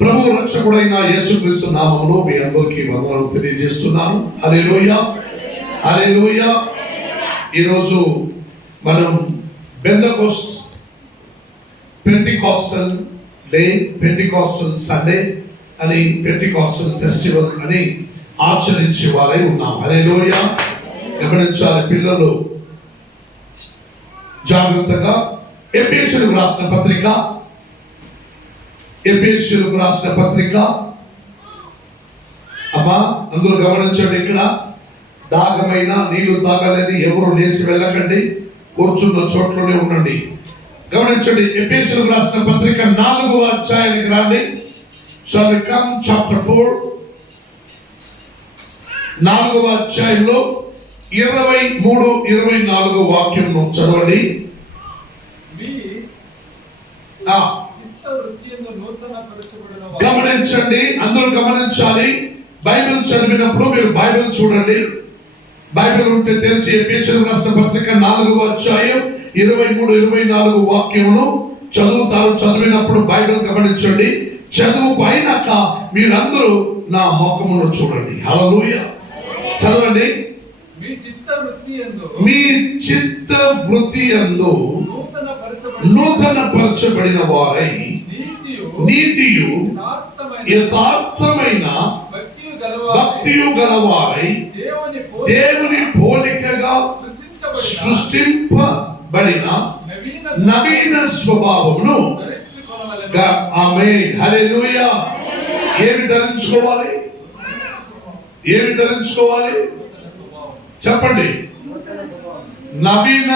ప్రభు రక్షకుడైన యేసుక్రీస్తు నామములో మీ అందరికీ వందనాలు తెలియజేస్తున్నాను. హల్లెలూయా, హల్లెలూయా. ఈరోజు మనం పెంటెకాస్టల్ డే, పెంటెకాస్టల్ సండే అని, పెంటెకాస్టల్ ఫెస్టివల్ అని ఆచరించే వారై ఉన్నాం. హల్లెలూయా. గమనించాలి పిల్లలు జాగ్రత్తగా. ఎఫెసీయులకు రాసిన పత్రిక అమ్మా అందరూ గమనించండి. ఇక్కడ దాగమైన నీళ్లు తాగాలని ఎవరు లేచి వెళ్ళకండి, కూర్చున్న చోట్లోనే ఉండండి. గమనించండి, ఎఫెసీయులకు రాసిన పత్రిక 4వ అధ్యాయానికి రండి. Shall we come chapter 4, 4వ అధ్యాయంలో 23-24 వాక్యం చదవండి. గమనించండి, అందరూ గమనించాలి. బైబిల్ చదివినప్పుడు మీరు బైబిల్ చూడండి. బైబిల్ ఉంటే తెలిసి ఎఫెసీయులకు రాసిన పత్రిక 4వ అధ్యాయం 23-24 వాక్యమును చదువుతారు. చదివినప్పుడు బైబిల్ గమనించండి. చదువు అయినాక మీరందరూ నా ముఖమును చూడండి. హల్లెలూయా. చదవండి. మీ చిత్త వృత్తి యందు నూతన పరచబడిన వారై నీతియు యథార్థమైన భక్తియు గలవారై దేవుని పోలికగా సృష్టింపబడిన నవీన స్వభావమును. ఆమేన్, హల్లెలూయా. ఏమి ధరించుకోవాలి చెప్పండి. నవీన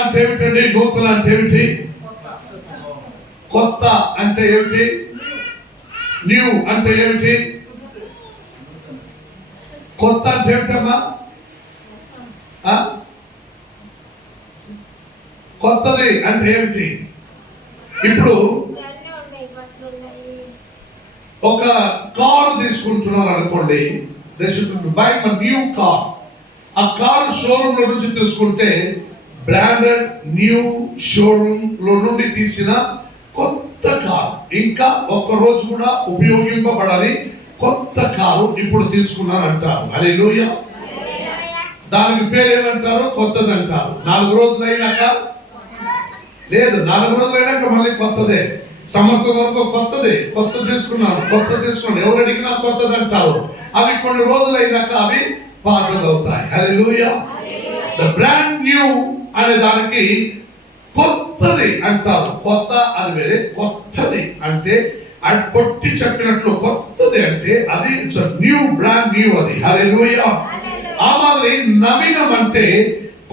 అంటే ఏమిటండి? నూతన అంటే ఏమిటి? కొత్త అంటే ఏమిటి? న్యూ అంటే ఏమిటి? కొత్త అంటే ఏమిటమ్మా? కొత్తది అంటే ఏమిటి? ఇప్పుడు ఒక కారు తీసుకుంటున్నారు అనుకోండి, బై న్యూ కార్. ఆ కారు షోరూమ్ లో నుంచి తీసుకుంటే బ్రాండెడ్ న్యూ షోరూమ్ లో నుండి తీసిన కొత్త కారు, ఇంకా ఒక్క రోజు కూడా ఉపయోగింపబడాలి కొత్త కారు ఇప్పుడు తీసుకున్నాను అంటారు. హల్లెలూయా. దానికి పేరు ఏమంటారు? కొత్తది అంటారు. 4 రోజులు అయినాక లేదు, 4 రోజులు అయినాక మళ్ళీ కొత్తదే. సంవత్సరం వరకు కొత్తది తీసుకున్నాను. ఎవరు అడిగినా కొత్తది అంటారు. అవి కొన్ని రోజులు అయినాక అవి పాతది అవుతాయి. హల్లెలూయా. ద బ్రాండ్ న్యూ అనే దానికి కొత్తది అంటారు. కొత్త అది వేరే, కొత్తది అంటే అది కొట్టి చెప్పినట్లు కొత్తది అంటే అది న్యూ, బ్రాండ్ న్యూ అది. హల్లెలూయా. ఆ మాదిరి నవీనం అంటే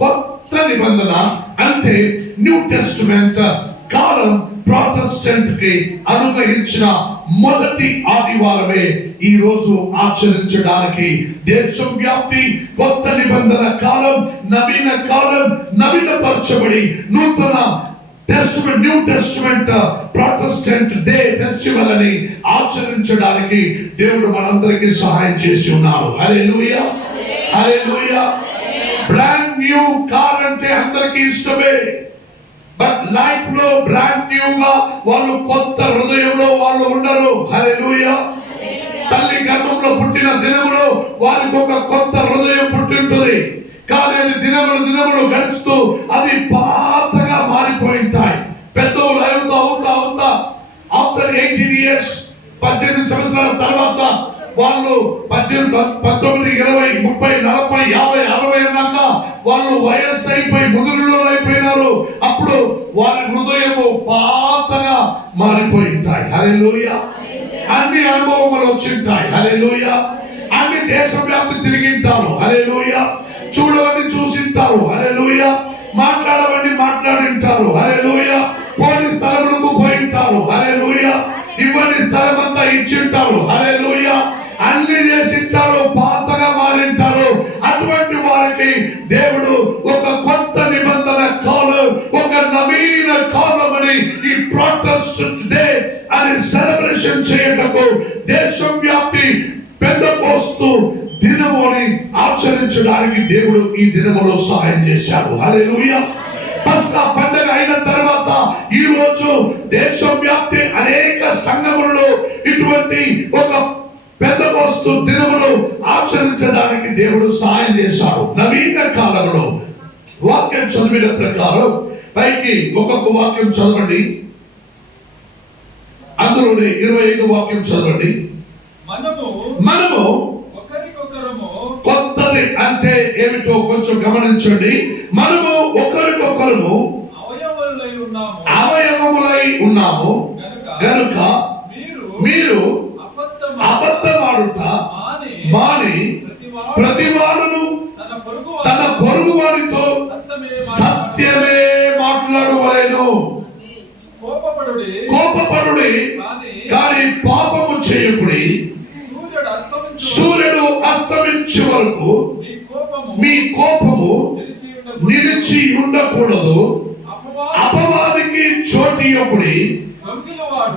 కొత్త నిబంధన అంటే న్యూ టెస్టిమెంట్ కాలం ప్రొటెస్టెంట్ కి అనుగ్రహించిన మొదటి ఆదివారమే ఈ రోజు ఆచరించడానికి దేశవ్యాప్తి కొత్త నిబంధన కాలం, నవీన కాలం, నవీనపరచబడి నూతన testament, new testament Protestant day festival అని ఆచరించడానికి దేవుడు మనందరికీ సహాయం చేసి ఉన్నారు. హల్లెలూయా, హల్లెలూయా. బ్రాండ్ న్యూ కార్ అంటే అందరికీ ఇష్టమే. బట్ లైఫ్ లో బ్రాండ్ న్యూ గా వాళ్ళు కొత్త హృదయంలో వాళ్ళు ఉండరు. హల్లెలూయా. తల్లి గర్భంలో పుట్టిన దినములో వారికి ఒక కొత్త హృదయం పుట్టింటుంది. కానీ అది దినములు గడుచుతూ అది పాతగా మారిపోయింటాయి. పెద్దవాళ్ళు అవుతా ఆఫ్టర్ 18 years 18 సంవత్సరాల తర్వాత వాళ్ళు 18, 19, 20, 30, 40, 50, 60 అన్నాక వాళ్ళు వయస్సు అయిపోయి ముదురులో అయిపోయినారు. అప్పుడు వారి హృదయము పాతగా మారిపోయి ఉంటాయి. హల్లెలూయా. అన్ని అనుభవములు వచ్చింటాయి. హల్లెలూయా. అన్ని దేశవ్యాప్తి తిరిగింటారు. హల్లెలూయా. చూడవని చూసింటారు. హల్లెలూయా. మాట్లాడవని మాట్లాడింటారు. హల్లెలూయా. పోని స్థలములకు పోయింటారు. హల్లెలూయా. ఇవ్వని స్థలం అంతా ఇచ్చింటారు. హల్లెలూయా. అన్ని చేసింటారు, పాతగా మారింటారు. అటువంటి వారికి దేవుడు ఒక కొత్త నిబంధన కాలం, ఒక నవీన కాలం అని ఈ ప్రొటెస్టెంట్ డే అని సెలబ్రేషన్ చేయటకు దేశవ్యాప్తి పెద్దపోస్తూ దినముని ఆచరించడానికి దేవుడు ఈ దినములో సహాయం చేశాడు. హల్లెలూయా. పస్కా పండుగ అయిన తర్వాత ఈ రోజు దేశవ్యాప్తి అనేక సంఘములలో ఇటువంటి ఒక పెంతెకోస్తు దినమును ఆచరించడానికి దేవుడు సహాయం చేశాడు. నవీన కాలంలో వాక్యం చదివిన ప్రకారం పైకి ఒక్కొక్క వాక్యం చదవండి. అందులోనే 25 వాక్యం చదవండి. మనము కొత్తది అంటే ఏమిటో కొంచెం గమనించండి. మనము ఒకరికొకరు అవయవములై ఉన్నాము గనుక మీరు అబద్ధమాడుట మాని ప్రతివాడును తన పొరుగు వారితో సత్యమే మాట్లాడవలెను. కోపపడుడి కానీ పాపము చేయకుడి. సూర్యుడు అస్తమించే వరకు మీ కోపము నిలిచి ఉండకూడదు. అపవాదికి చోటియకుడి.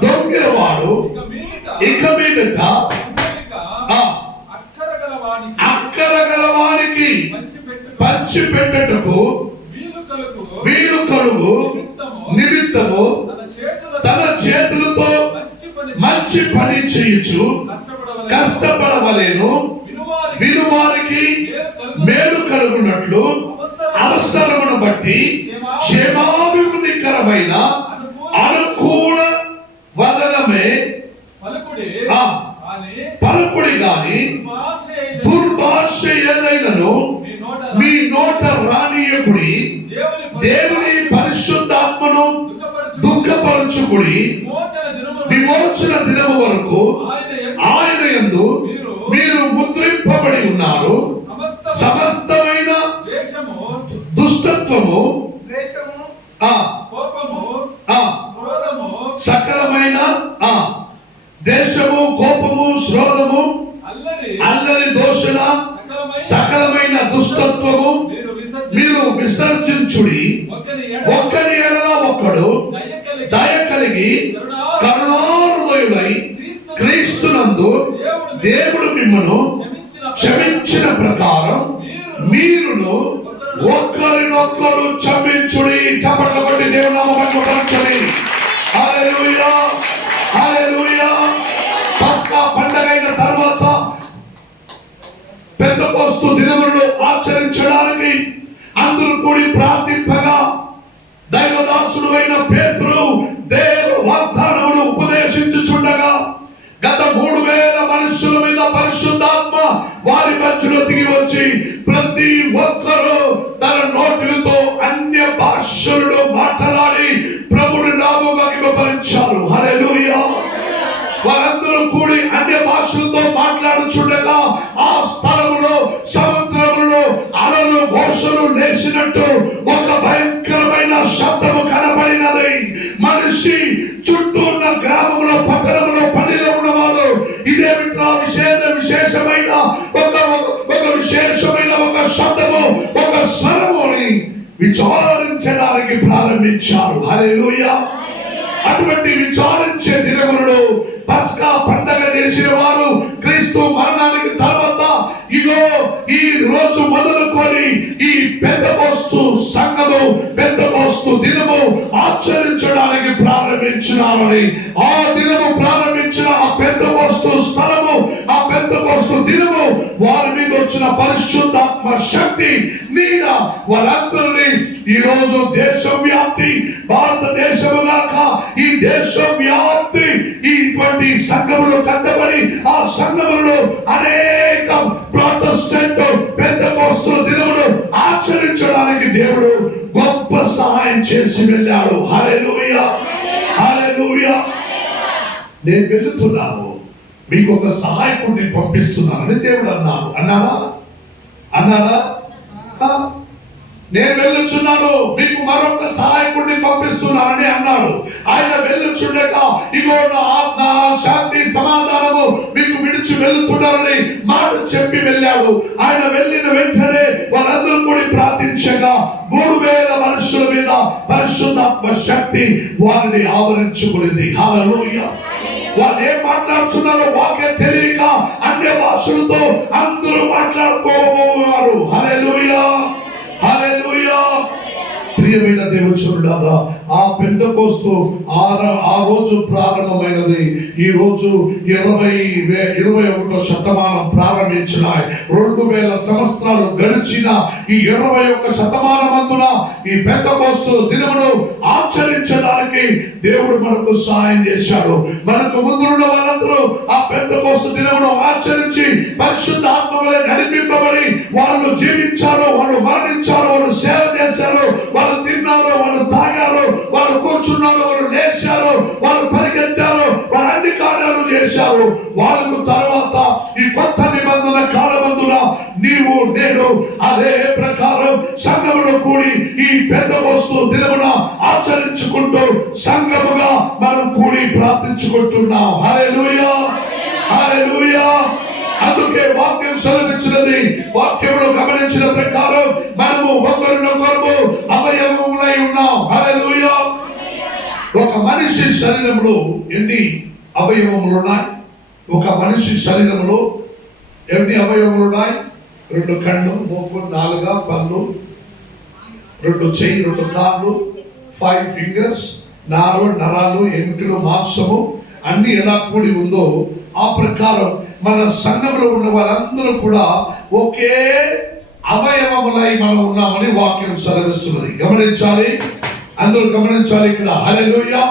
దొంగిలవాడు ఇక మీదట అక్కరగలవానికి పంచి పెట్టుటకు వీలు కలుగు నిమిత్తము తన చేతులతో మంచి పని చేయుచు కష్టపడవలెను. వినువారికి మేలు కలుగునట్లు అవసరమును బట్టి క్షేమాభివృద్ధికరమైన అనుకూల వదనమే పలుకుడి గాని దుర్భాష ఏదైనను మీ నోట రానియకుడి. దేవుని పరిశుద్ధాత్మను దుఃఖపరచుకుడి. విమోచన దినము వరకు ఆయన యందు మీరు ముద్రింపబడి ఉన్నారు. సమస్తమైన దుష్టత్వము సకలమైన దేశము కోపము శ్రోధము అల్లరి దోషణ సకలమైన దుష్టత్వము మీరు విసర్జించుడి. ఒక్కని ఎడల ఒక్కడు దయ కలిగి కరుణాహృదయుడై క్రీస్తునందు దేవుడు మిమ్మను క్షమించిన ప్రకారం మీరును ఒక్కరినొక్కరు క్షమించుడి. చప్పట్లు కొట్టి దేవుని నామమును ఘనపరచుడి. హల్లెలూయా హల్లెలూయా. పస్కా పండగ అయిన తర్వాత పెంతెకోస్తు దినములను ఆచరించడానికి అందరూ కూడి ప్రార్థింపగా దైవదాసుడు అయిన పేతురు దేవ వాగ్దానమును ఉపదేశించుచుండగా గత 3000 మనుషుల మీద పరిశుద్ధాత్మ వారి మధ్యలో దిగి వచ్చి ప్రతి ఒక్కరూ తన నోటితో అన్య భాషలలో మాట్లాడి ప్రభుని నామమును మహిమపరిచారు. హల్లెలూయా. వారందరూ కూడి అన్య భాషలతో మాట్లాడుచుండగా ఆ స్థలములో సముద్రములో అలలు ఘోషలు లేచినట్టు ఒక భయంకరమైన శబ్దము కనబడినది. మనిషి చుట్టూ ఉన్న గ్రామంలో పట్టణంలో పల్లిలో ఉన్నవారు ఇదేమిట్రా విశేషమైన ఒక విశేషమైన ఒక శబ్దము ఒక స్వరముని విచారించడానికి ప్రారంభించారు. హల్లెలూయా. అటువంటి విచారించే దినములలో పస్కా పండగ చేసిన వారు క్రీస్తు మరణానికి తర్వాత ఇగో ఈ రోజు మొదలుకొని ఈ పెంతెకోస్తు సంఘము పెంతెకోస్తు దినము ఆచరించడానికి ప్రారంభించినారని ఆ దినము ప్రారంభించిన ఆ పెంతెకోస్తు స్థలము ఆ పెంతెకోస్తు దినము వారి మీద వచ్చిన పరిశుద్ధాత్మ శక్తి నీడ వాళ్ళందరినీ ఈ రోజు దేశవ్యాప్తి భారతదేశము గాక ఈ దేశవ్యాప్తి ఈ సంఘములో కట్టబడి ఆ సంఘములో అనేక ప్రొటెస్టెంట్ పెంతెకోస్తు దినమును ఆచరించడానికి దేవుడు గొప్ప సహాయం చేసి వెళ్ళాడు. హల్లెలూయా హల్లెలూయా. నేను వెళ్తున్నాను మీకు ఒక సహాయకుడిని పంపిస్తున్నానని దేవుడు అన్నాడా? నేను వెళ్ళుచున్నాను మీకు మరొక సహాయకుడిని పంపిస్తున్నానని అన్నాడు. ఆయన వెళ్ళుచుండగా ఇగో నా ఆత్మ శాంతి సమాధానము మీకు విడిచి వెళ్తున్నారని మాట చెప్పి వెళ్ళాడు. ఆయన వెళ్ళిన వెంటనే వాళ్ళందరూ కూడా ప్రార్థించగా 3000 మనుషుల మీద పరిశుద్ధాత్మ శక్తి వారిని ఆవరించుకునింది. హల్లెలూయా. వాళ్ళు ఏం మాట్లాడుతున్నారో వాక్యం తెలియక అన్య భాషలతో అందరూ మాట్లాడుకోవారు. హల్లెలూయా హల్లెలూయా. ప్రియమైన దేవుని ఆ పెంతెకోస్తు ఆ రోజు ప్రారంభమైనది. ఈ రోజు 21వ శతమానం ప్రారంభించినాయి. 2000 సంవత్సరాలు గడిచిన ఈ 21వ శతమానమందున ఈ పెంతెకోస్తు దినమును ఆచరించడానికి దేవుడు మనకు సహాయం చేశాడు. మనకు ముందున్న వాళ్ళందరూ ఆ పెంతెకోస్తు దినమును ఆచరించి పరిశుద్ధాత్మ వలె నడిపింపబడి వాళ్ళు జీవించారు, వాళ్ళు మరణించారు, వాళ్ళు సేవ చేశారు, వాళ్ళు తిన్నారు, వాళ్ళు తాగారు, వాళ్ళు కూర్చున్నారు, వాళ్ళు లేచారు, వాళ్ళు పరిగెత్తారు, వాళ్ళు అన్ని కార్యాలు చేశారు. వాళ్ళకు తర్వాత ఈ కొత్త నిబంధన కాలమందున నీవు నేను అదే ప్రకారం సంఘములో కూడి ఈ పెంతెకోస్తు దినమున ఆచరించుకుంటూ సంఘముగా మనం కూడి ప్రార్థించుకుంటున్నాం. హల్లెలూయా, హల్లెలూయా. అందుకే వాక్యం సెలవిచ్చినది, వాక్యంలో గమనించిన ప్రకారం మనము ఒకరినొకరు అవయవములై ఉన్నాం. హల్లెలూయా. ఒక మనిషి శరీరంలో ఎన్ని అవయవములు ఉన్నాయి? ఒక మనిషి శరీరంలో ఎన్ని అవయవములు ఉన్నాయి? 2 కళ్ళు, మూకు, నాలుక, పళ్ళు, 2 చెయ్యి, 2 కాళ్ళు, 5 ఫింగర్స్, నరాలు, ఎముకలు, మాంసము అన్ని ఎలా కూడి ఉందో ఆ ప్రకారం మన సంఘంలో ఉన్న వాళ్ళందరూ కూడా ఒకే అవయవములై మనం ఉన్నామని వాక్యం సెలవిస్తున్నది. గమనించాలి, అందరూ గమనించాలి ఇక్కడ. హల్లెలూయా.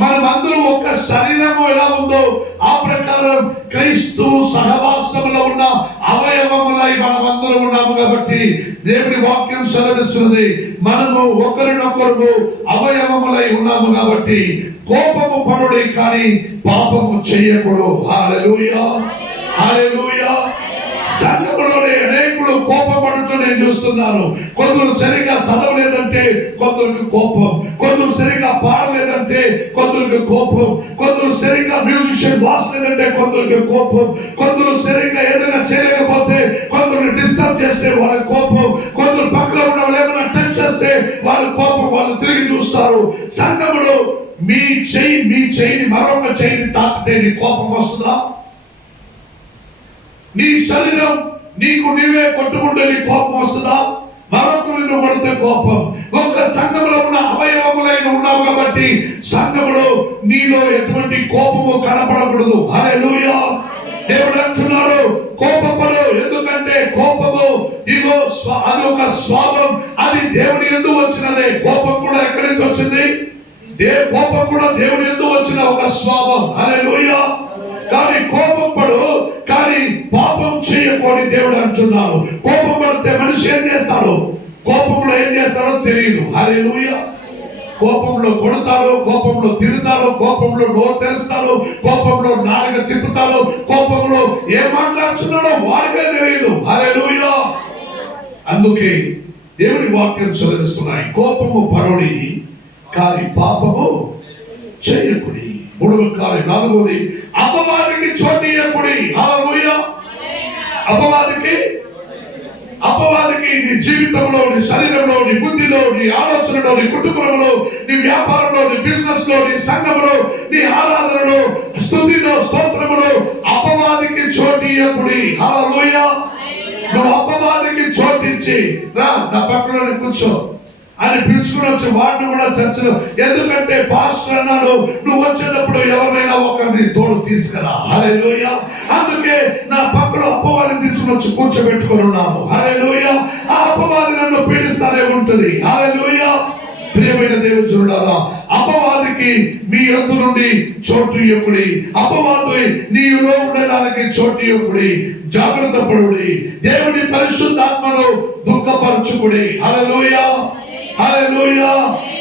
మనం అందరూ ఒక శరీరము ఎలా ఉందో ఆ ప్రకారం క్రీస్తు సహవాసములో ఉన్న అవయవములై మనం అందరూ ఉన్నాము. కాబట్టి దేవుని వాక్యం సెలవిస్తున్నది మనము ఒకరినొకరు అవయవములై ఉన్నాము. కాబట్టి కోపము పడుడి కానీ పాపము చేయకూడదు. హల్లెలూయా, హల్లెలూయా. సంఘములోనే అనేకులు కోపపడుతూ నేను చూస్తున్నాను. కొందరు సరిగా చదవలేదంటే కొందరికి కోపం, కొందరు సరిగా పాడలేదంటే కొందరికి కోపం, కొందరు సరిగా మ్యూజిషియన్ వాసలేదంటే కొందరికి కోపం, కొందరు సరిగా ఏదైనా చేయలేకపోతే కొందరు డిస్టర్బ్ చేస్తే వాళ్ళ కోపం, కొందరు పక్కన ఉన్న వాళ్ళు ఏమైనా టచ్ చేస్తే వాళ్ళ కోపం, వాళ్ళు తిరిగి చూస్తారు. సంఘములో మీ చెయ్యిని మరొక చెయ్యిని తాకితే నీ కోపం వస్తుందా? నీ శరీరం నీకు నీవే కొట్టుకుంటే నీ కోపం వస్తుందా? మరొకరు నిన్ను కొడితే కోపం. ఒక సంఘంలో ఉన్న అవయవములైన ఉన్నావు కాబట్టి సంఘములో నీలో ఎటువంటి కోపము కనపడకూడదు. హల్లెలూయా. దేవుడు అంటున్నాడు కోపపడు, ఎందుకంటే కోపము ఇగో అది ఒక స్వభావం, అది దేవుని యందు వచ్చినదే. కోపం కూడా ఎక్కడి నుంచి వచ్చింది? కోపం కూడా దేవుని యందు వచ్చిన ఒక స్వభావం. హల్లెలూయా. కానీ కోపం పడు కానీ పాపం చేయకూడని దేవుడు అంటున్నాడు. కోపం పడితే మనిషి ఏం చేస్తాడు? కోపంలో ఏం చేస్తాడో తెలియదు. హల్లెలూయా. కోపంలో కొడతాడు, కోపంలో తిడతాడు, కోపంలో నోరు తెరుస్తాడు, కోపంలో నాలుక తిప్పుతాడు, కోపంలో ఏం మాట్లాడుతున్నాడో వాడికే తెలియదు. హల్లెలూయా. అందుకే దేవుని వాక్యం చదివిస్తున్నాయి, కోపము పడుడి కానీ పాపము చేయకుడి. 4వది అపవాదికి చోటు ఇయ్యకుడి. హల్లెలూయా. అపవాదికి నీ జీవితంలో, నీ శరీరంలో, నీ బుద్ధిలో, నీ ఆలోచనలో, నీ కుటుంబంలో, నీ వ్యాపారంలో, నీ బిజినెస్ లో, నీ సంఘంలో, నీ ఆరాధనలో, స్తుతిలో, స్తోత్రములో అపవాదికి చోటు ఇయ్యకుడి. హల్లెలూయా. నువ్వు అపవాదికి చోటించి రా నా పక్కన కూర్చో అని పిలుచుకుని వచ్చి వాడిని కూడా చర్చలు, ఎందుకంటే పాస్టర్ అన్నాడు నువ్వు వచ్చేటప్పుడు ఎవరైనా ఒకరిని తోడు తీసుకురా. హల్లెలూయా. అందుకే నా పక్కన అపవాదిని తీసుకుని వచ్చి కూర్చోబెట్టుకొని ఉన్నాము. హల్లెలూయా. ఆ అపవాది నన్ను పీడిస్తానే ఉంటుంది. హల్లెలూయా. ప్రియమైన దేవుడా, అపవాదికి మీ యొద్ద నుండి చోటు ఇయ్యకుడి. అపవాది నీలో ఉండడానికి చోటు ఇయ్యకుడి. జాగ్రత్త పడుడి. దేవుని పరిశుద్ధాత్మను దుఃఖపరచుకుడి. హల్లెలూయా, హల్లెలూయా.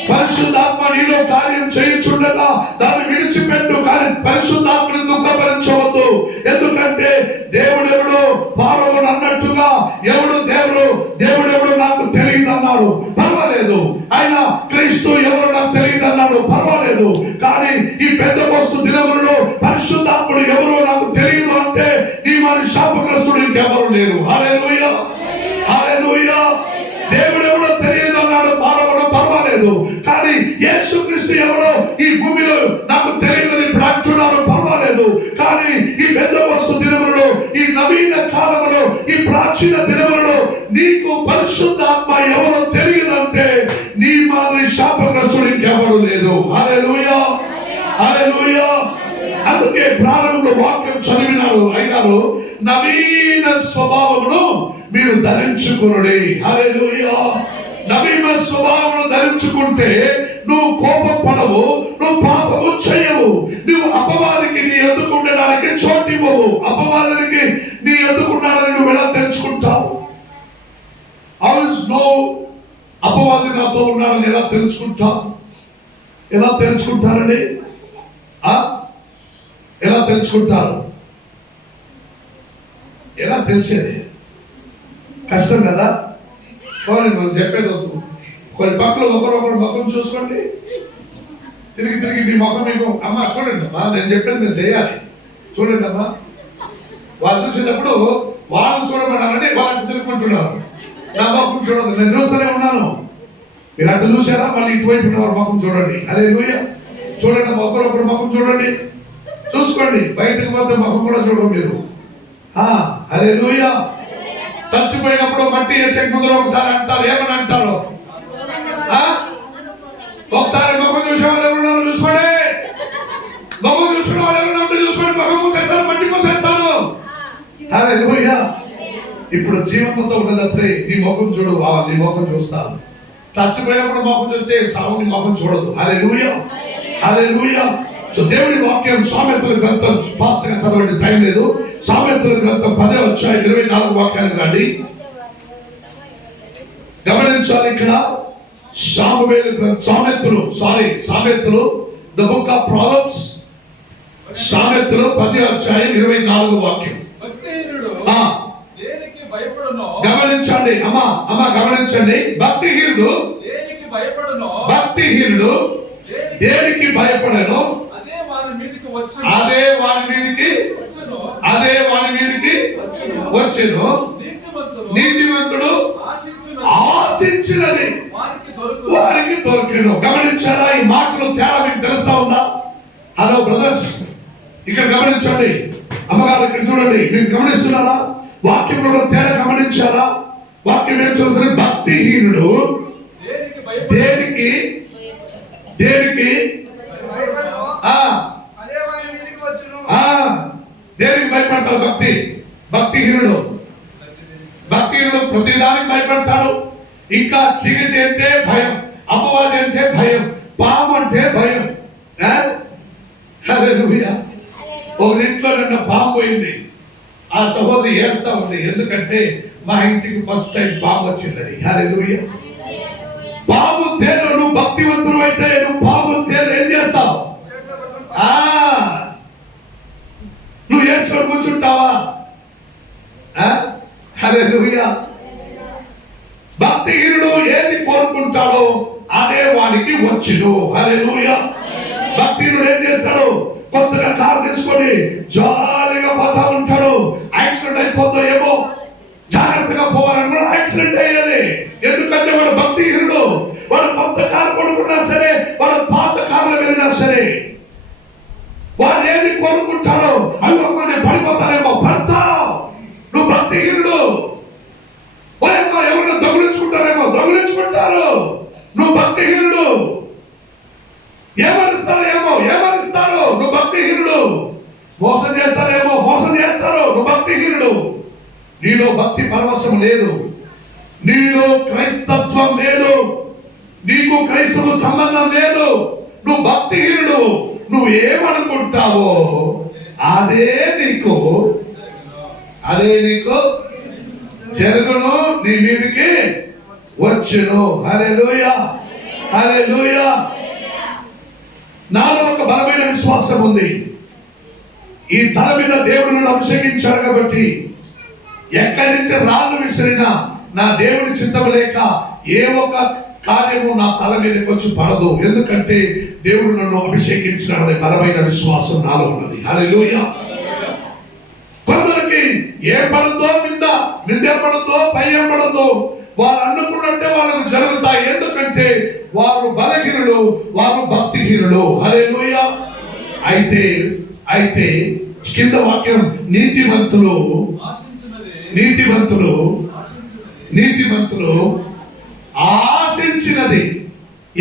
పరిశుద్ధాత్మ నీలో కార్యం చేయుచుండగా దాన్ని విడిచిపెట్టు, కానీ పరిశుద్ధాత్మని దుఃఖపరచవద్దు. ఎందుకంటే దేవుడెవడో ఫారోను అన్నట్టుగా దేవుడెవడో నాకు తెలియదు అన్నాడు, పర్వాలేదు. ఆయన క్రీస్తు ఎవరో నాకు తెలియదు అన్నాడు, పర్వాలేదు. కానీ ఈ పెద్దకోస్తు దినములలో పరిశుద్ధాత్ముడు ఎవరో నాకు తెలియదు అంటే ఈ మరి శాపగ్రస్తుడు ఇంకెవరు లేరు. హల్లెలూయా, హల్లెలూయా. దేవుడెవడో తెలియదు అన్నాడు ఫారోను, పర్వాలేదు. కానీ యేసుక్రీస్తు ఎవరో ఈ భూమిలో నాకు తెలియదని ఇప్పుడు అంటున్నాను, పర్వాలేదు. కానీ ఈ పెద్దకోస్తు దినములలో, ఈ నవీన కాలములో, ఈ ప్రాచీన దినములలో నీకు పరిశుద్ధాత్మ ఎవరో తెలియదంటే నీ మాదిరి శాపగ్రస్తుడు ఇంకెవరు అందుకే ప్రారంభంలో వాక్యం చదివినాడు అయ్యారు, నవీన స్వభావమును మీరు ధరించుకునుడి. హల్లెలూయా. నవీన స్వభావమును ధరించుకుంటే నువ్వు కోపం పడవు, నువ్వు పాపము చేయవు, నువ్వు అపవాదికి నీ ఎదుకు ఉండడానికి చోటు ఇవ్వవు. అపవాదానికి నీ ఎదుకు ఉండాలని నువ్వు ఎలా తెలుసుకుంటావు? అపవాది నాతో ఉన్నారని ఎలా తెలుసుకుంటావు? ఎలా తెలుసుకుంటారండి? ఎలా తెలుసుకుంటారు? ఎలా తెలిసేది? కష్టం కదా. మనం చెప్పేది వద్దు. కొన్ని పక్కలు ఒకరొకరు ముఖం చూసుకోండి, తిరిగి మీ ముఖం మీకు అమ్మ చూడండి అమ్మా, నేను చెప్పేది మీరు చేయాలి. చూడండి అమ్మా, వాళ్ళు చూసేటప్పుడు వాళ్ళు చూడమన్నారని వాళ్ళకి తిరుగుకుంటున్నారు. నా ముఖం చూడదు, నేను చూస్తూనే ఉన్నాను. మీరు అట్లా చూసారా? మళ్ళీ ఇటువైపు ఉన్నవారు ముఖం చూడండి. హల్లెలూయా. చూడండి, ఒకరొకరు ముఖం చూడండి, చూసుకోండి. బయటకు పోతే ముఖం కూడా చూడండి మీరు. హల్లెలూయా. చచ్చిపోయినప్పుడు మట్టి వేసే ముందు ఒకసారి అంటారు, ఏమని అంటారు? ఒకసారి ముఖం చూసే వాళ్ళు ఎవరున్నారు చూసుకోండి. ముఖం చూసుకునే వాళ్ళు ఎవరున్నారు చూసుకోండి. ముఖం మూసేస్తాను, మట్టి మూసేస్తాను. హల్లెలూయా. ఇప్పుడు జీవంతో ఉన్నదప్పుడే నీ ముఖం చూడు, నీ ముఖం చూస్తాను. చచ్చిపోయినప్పుడు ముఖం చూస్తే సావుని ముఖం చూడదు. హల్లెలూయా. హల్లెలూయా. సో దేవుని వాక్యం సామెతల గ్రంథం ఫాస్ట్ గా చదవండి, టైం లేదు. సామెతల గ్రంథం 10వ అధ్యాయం 24 వాక్యాలు రండి. గమనించాలి ఇక్కడ సామెతలు ద బుక్ ఆఫ్ ప్రావర్బ్స్, సామెతలు 10వ అధ్యాయం 24 వాక్యం. గమనించండి అమ్మా గమనించండి. భక్తిహీనుడు దేనికి భయపడను? అదే వాని మీదికి వచ్చెను. నీతిమంతుడు ఆశించినది వారికి దొరికెను. గమనించారా? ఈ మాటలు తేడా మీకు తెలుస్తా ఉందా? హలో బ్రదర్స్, ఇక్కడ గమనించండి. అమ్మగారు ఇక్కడ చూడండి, మీరు గమనిస్తున్నారా? వాక్యంలో తేడా గమనించారా? వాక్యం ఏం చూస్తుంది? భక్తిహీనుడు దేనికి భయపడతాడు? భక్తిహీనుడు ప్రతిదానికి భయపడతాడు. ఇంకా చీకటి అంటే భయం, అపవాది అంటే భయం, పాము అంటే భయం. హల్లెలూయా. ఒక ఇంట్లో నిన్న పాము పోయింది. ఆ సహోదరి ఏడుస్తా ఉంది, ఎందుకంటే మా ఇంటికి ఫస్ట్ టైం పాము వచ్చిందని. హల్లెలూయా. పాము తేను, నువ్వు భక్తివంతుడు అయితే నువ్వు పాము తేను ఏం చేస్తావు? నువ్వు ఏడ్చుకొని కూర్చుంటావా? హల్లెలూయా. భక్తిహీనుడు ఏది కోరుకుంటాడో అదే వానికి వచ్చును. హల్లెలూయా. భక్తిహీనుడు ఏం చేస్తాడు? కొత్తగా కారు తీసుకొని జాలీగా పోతా ఉంటాడు. యాక్సిడెంట్ అయిపోతా ఏమో, జాగ్రత్తగా పోవాలన్నా యాక్సిడెంట్ అయ్యేది. ఎందుకంటే వాడు భక్తిహీనుడు. వాడు కొత్త కారు కొనుక్కున్నా సరే, వాడు పాత కారులో వెళ్ళినా సరే, వాడు ఏది కోరుకుంటాడో అవి నేను పడిపోతానేమో. పడతావు, నువ్వు భక్తిహీనుడు. ఎవరైనా దొంగిలించుకుంటారు, నువ్వు భక్తిహీనుడు. ఏమనిస్తారు, నువ్వు భక్తిహీనుడు. మోసం చేస్తారు, నువ్వు భక్తిహీనుడు. నీలో భక్తి పరవశం లేదు, నీలో క్రైస్తత్వం లేదు, నీకు క్రైస్తవ సంబంధం లేదు. నువ్వు భక్తిహీనుడు. నువ్వు ఏమనుకుంటావో అదే నీకు జరుగును, నీ మీదకి వచ్చును. హల్లెలూయా. హల్లెలూయా. నాలో ఒక బలమైన విశ్వాసం ఉంది. ఈ తల మీద దేవుడు నన్ను అభిషేకించాడు కాబట్టి ఎక్కడి నుంచి రాళ్ళు విసిరినా నా దేవుని చిత్తం లేక ఏ ఒక్క కార్యము నా తల మీదకి వచ్చి పడదు. ఎందుకంటే దేవుడు నన్ను అభిషేకించాడనే బలమైన విశ్వాసం నాలో ఉన్నది. హల్లెలూయా. కొందరికి ఏ పడుతో నిందే పడుతో పై పడదో వారు అనుకున్నట్టే వాళ్ళకు జరుగుతాయి. ఎందుకంటే వారు బలహీనులు, వారు భక్తిహీనులు. హల్లెలూయా. అయితే కింద వాక్యం నీతిమంతులు ఆశించినది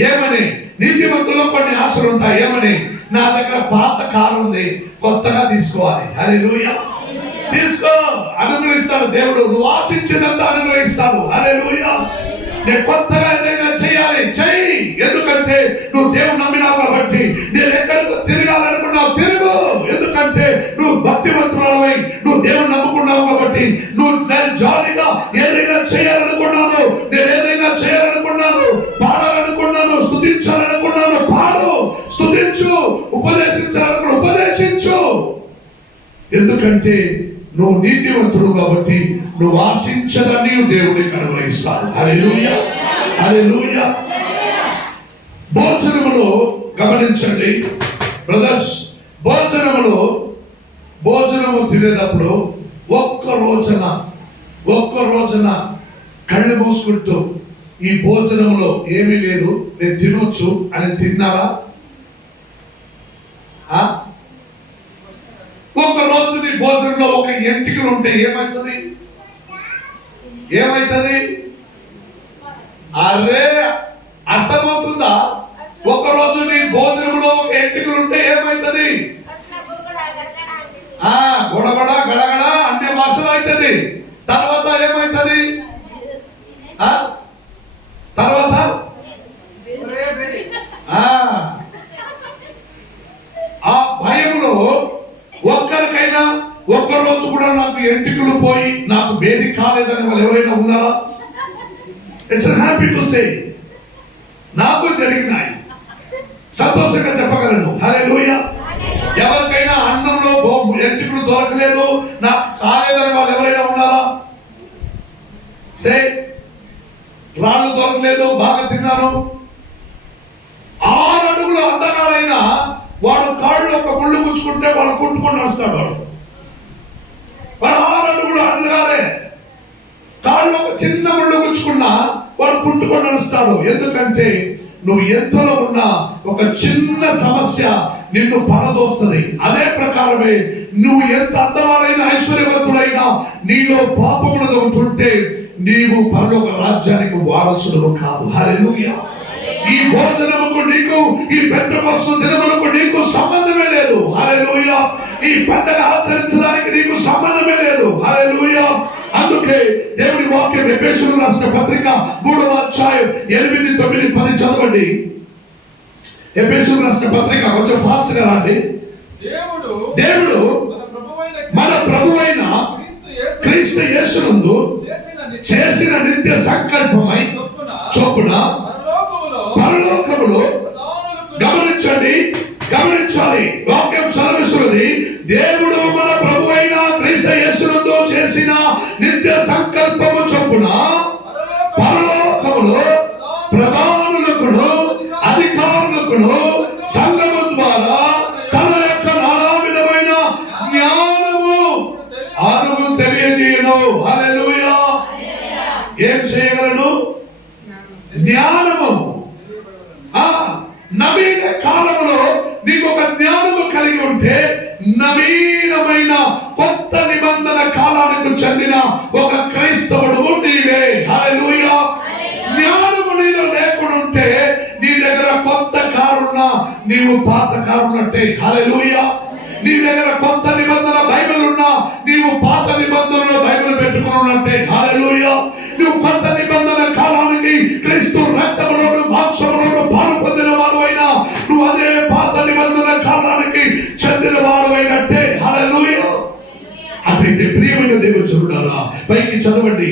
ఏమని? నీతిమంతులో కొన్ని ఆశలు ఉంటాయి. ఏమని? నా దగ్గర పాత కారు ఉంది, కొత్తగా తీసుకోవాలి. హల్లెలూయా. తీసుకో, అనుగ్రహిస్తాడు దేవుడు. నువ్వు ఆశించినంత అనుగ్రహిస్తాడు. హల్లెలూయా. నేను కొత్తగా ఏదైనా చేయాలి, చెయ్యి. ఎందుకంటే నువ్వు దేవుడు నమ్మినావు కాబట్టి. నేను ఎక్కడికో తిరగాలనుకున్నావు, తిరుగు. ఎందుకంటే నువ్వు భక్తివంతురాలవై నువ్వు దేవుడు నమ్ముకున్నావు కాబట్టి. నువ్వు నేను జాలీగా ఏదైనా చేయాలనుకున్నాను, నేను ఏదైనా చేయాలనుకున్నాను, పాడాలనుకున్నాను, స్తుతించాలనుకున్నాను, పాడు, స్తుతించు. ఉపదేశించాలనుకున్నా ఉపదేశించు. ఎందుకంటే నువ్వు నీతివంతుడు కాబట్టి నువ్వు ఆశించదని దేవుడికి అనుగ్రహిస్తాడు. హల్లెలూయా, హల్లెలూయా. భోజనములో గమనించండి బ్రదర్స్, భోజనము తినేటప్పుడు ఒక్క రోజున కళ్ళు మూసుకుంటూ ఈ భోజనంలో ఏమీ లేదు, నేను తినొచ్చు అని తిన్నారా? ఒక రోజు నీ భోజనంలో ఒక ఎంటికలు ఉంటే ఏమైతుంది? అరే, అర్థమవుతుందా? ఒక రోజు నీ భోజనంలో ఒక ఎంటికలు ఉంటే ఏమైతుంది? గొడగడ గడగడ అన్ని భాషలు అవుతుంది. తర్వాత ఏమైతుంది? తర్వాత ఆ భయంలో ఒక్కరికైనా ఒక్క రోజు కూడా నాకు ఎంటికలు పోయి నాకు వేది కాలేదని వాళ్ళు ఎవరైనా ఉన్నారా? ఇట్స్ హ్యాపీ టు సే నాకు జరిగినాయి, సంతోషంగా చెప్పగలను. హల్లెలూయా. ఎవరికైనా అన్నంలో ఎంటికలు దొరకలేదు, నాకు కాలేదని వాళ్ళు ఎవరైనా ఉన్నారా? సే రాళ్ళు దొరకలేదు, బాగా తిన్నాను. 6 అడుగుల అందగాడైనా వాడు కాళ్ళు ఒక ముళ్ళు పుచ్చుకుంటే వాడు కుట్టుకొని నడుస్తాడు. వాడు 6 అడుగులు అందగానే కాళ్ళు ఒక చిన్న ముళ్ళు పుచ్చుకున్నా వాడు కుట్టుకొని నడుస్తాడు. ఎందుకంటే నువ్వు ఎంతలో ఉన్నా ఒక చిన్న సమస్య నిన్ను పరదోస్తుంది. అదే ప్రకారమే నువ్వు ఎంత అందవారైనా ఐశ్వర్యవంతుడైనా నీలో పాపములు ఉంటుంటే నీవు పరలోక రాజ్యానికి వారసుడు కాదు. హల్లెలూయా. ఈ భోజనముకు నీకు, ఈ పెంటెకోస్తు దినములకు నీకు సంబంధమే లేదు. హల్లెలూయా. ఈ పండగ ఆచరించడానికి నీకు సంబంధమే లేదు. హల్లెలూయా. అందుకే దేవుని వాక్యం ఎఫెసీయులకు రాసిన పత్రిక 3వ అధ్యాయం 8, 9, 10 చదవండి. ఎఫెసీయులకు రాసిన పత్రిక కొంచెం ఫాస్ట్ గా రాండి. దేవుడు మన ప్రభువైన క్రీస్తు యేసునందు చేసిన నిత్య సంకల్పమై చొప్పున పరలోకములో గమనించాలి. వాక్యం సెలవిస్తున్నది, దేవుడు మన ప్రభువైన క్రీస్తు యేసునందు చేసిన నిత్య సంకల్పము చొప్పున పరలోకములో ప్రధానులకును అధికారులకును సంఘము ద్వారా తన యొక్క నానా విధమైన జ్ఞానము తెలియజేయను. హల్లెలూయా. ఏం చేయగలను? జ్ఞానము. నవీన కాలంలో నీకు ఒక జ్ఞానము కలిగి ఉంటే నవీనమైన కొత్త నిబంధన కాలానికి చెందిన ఒక క్రైస్తవుడు నీవే. హల్లెలూయా. జ్ఞానము నీలో లేకుండా ఉంటే నీ దగ్గర కొత్త కారున్నా నీవు పాత కారున్నట్టే. హల్లెలూయా. నీ దగ్గర కొత్త నిబంధన బైబిల్ ఉన్నా నీవు పాత నిబంధనలో బైబిల్ పెట్టుకున్నట్టే. హల్లెలూయా. నువ్వు కొత్త నిబంధన కాలానికి క్రీస్తు రక్తములోను మాంసములోను పాలు పొందిన వారువైనా నువ్వు అదే పాత నిబంధన కాలానికి చెందిన వారువైనట్టే. హల్లెలూయా. అట్లయితే ప్రియమైన దేవుడు చూడాలా, పైకి చదవండి.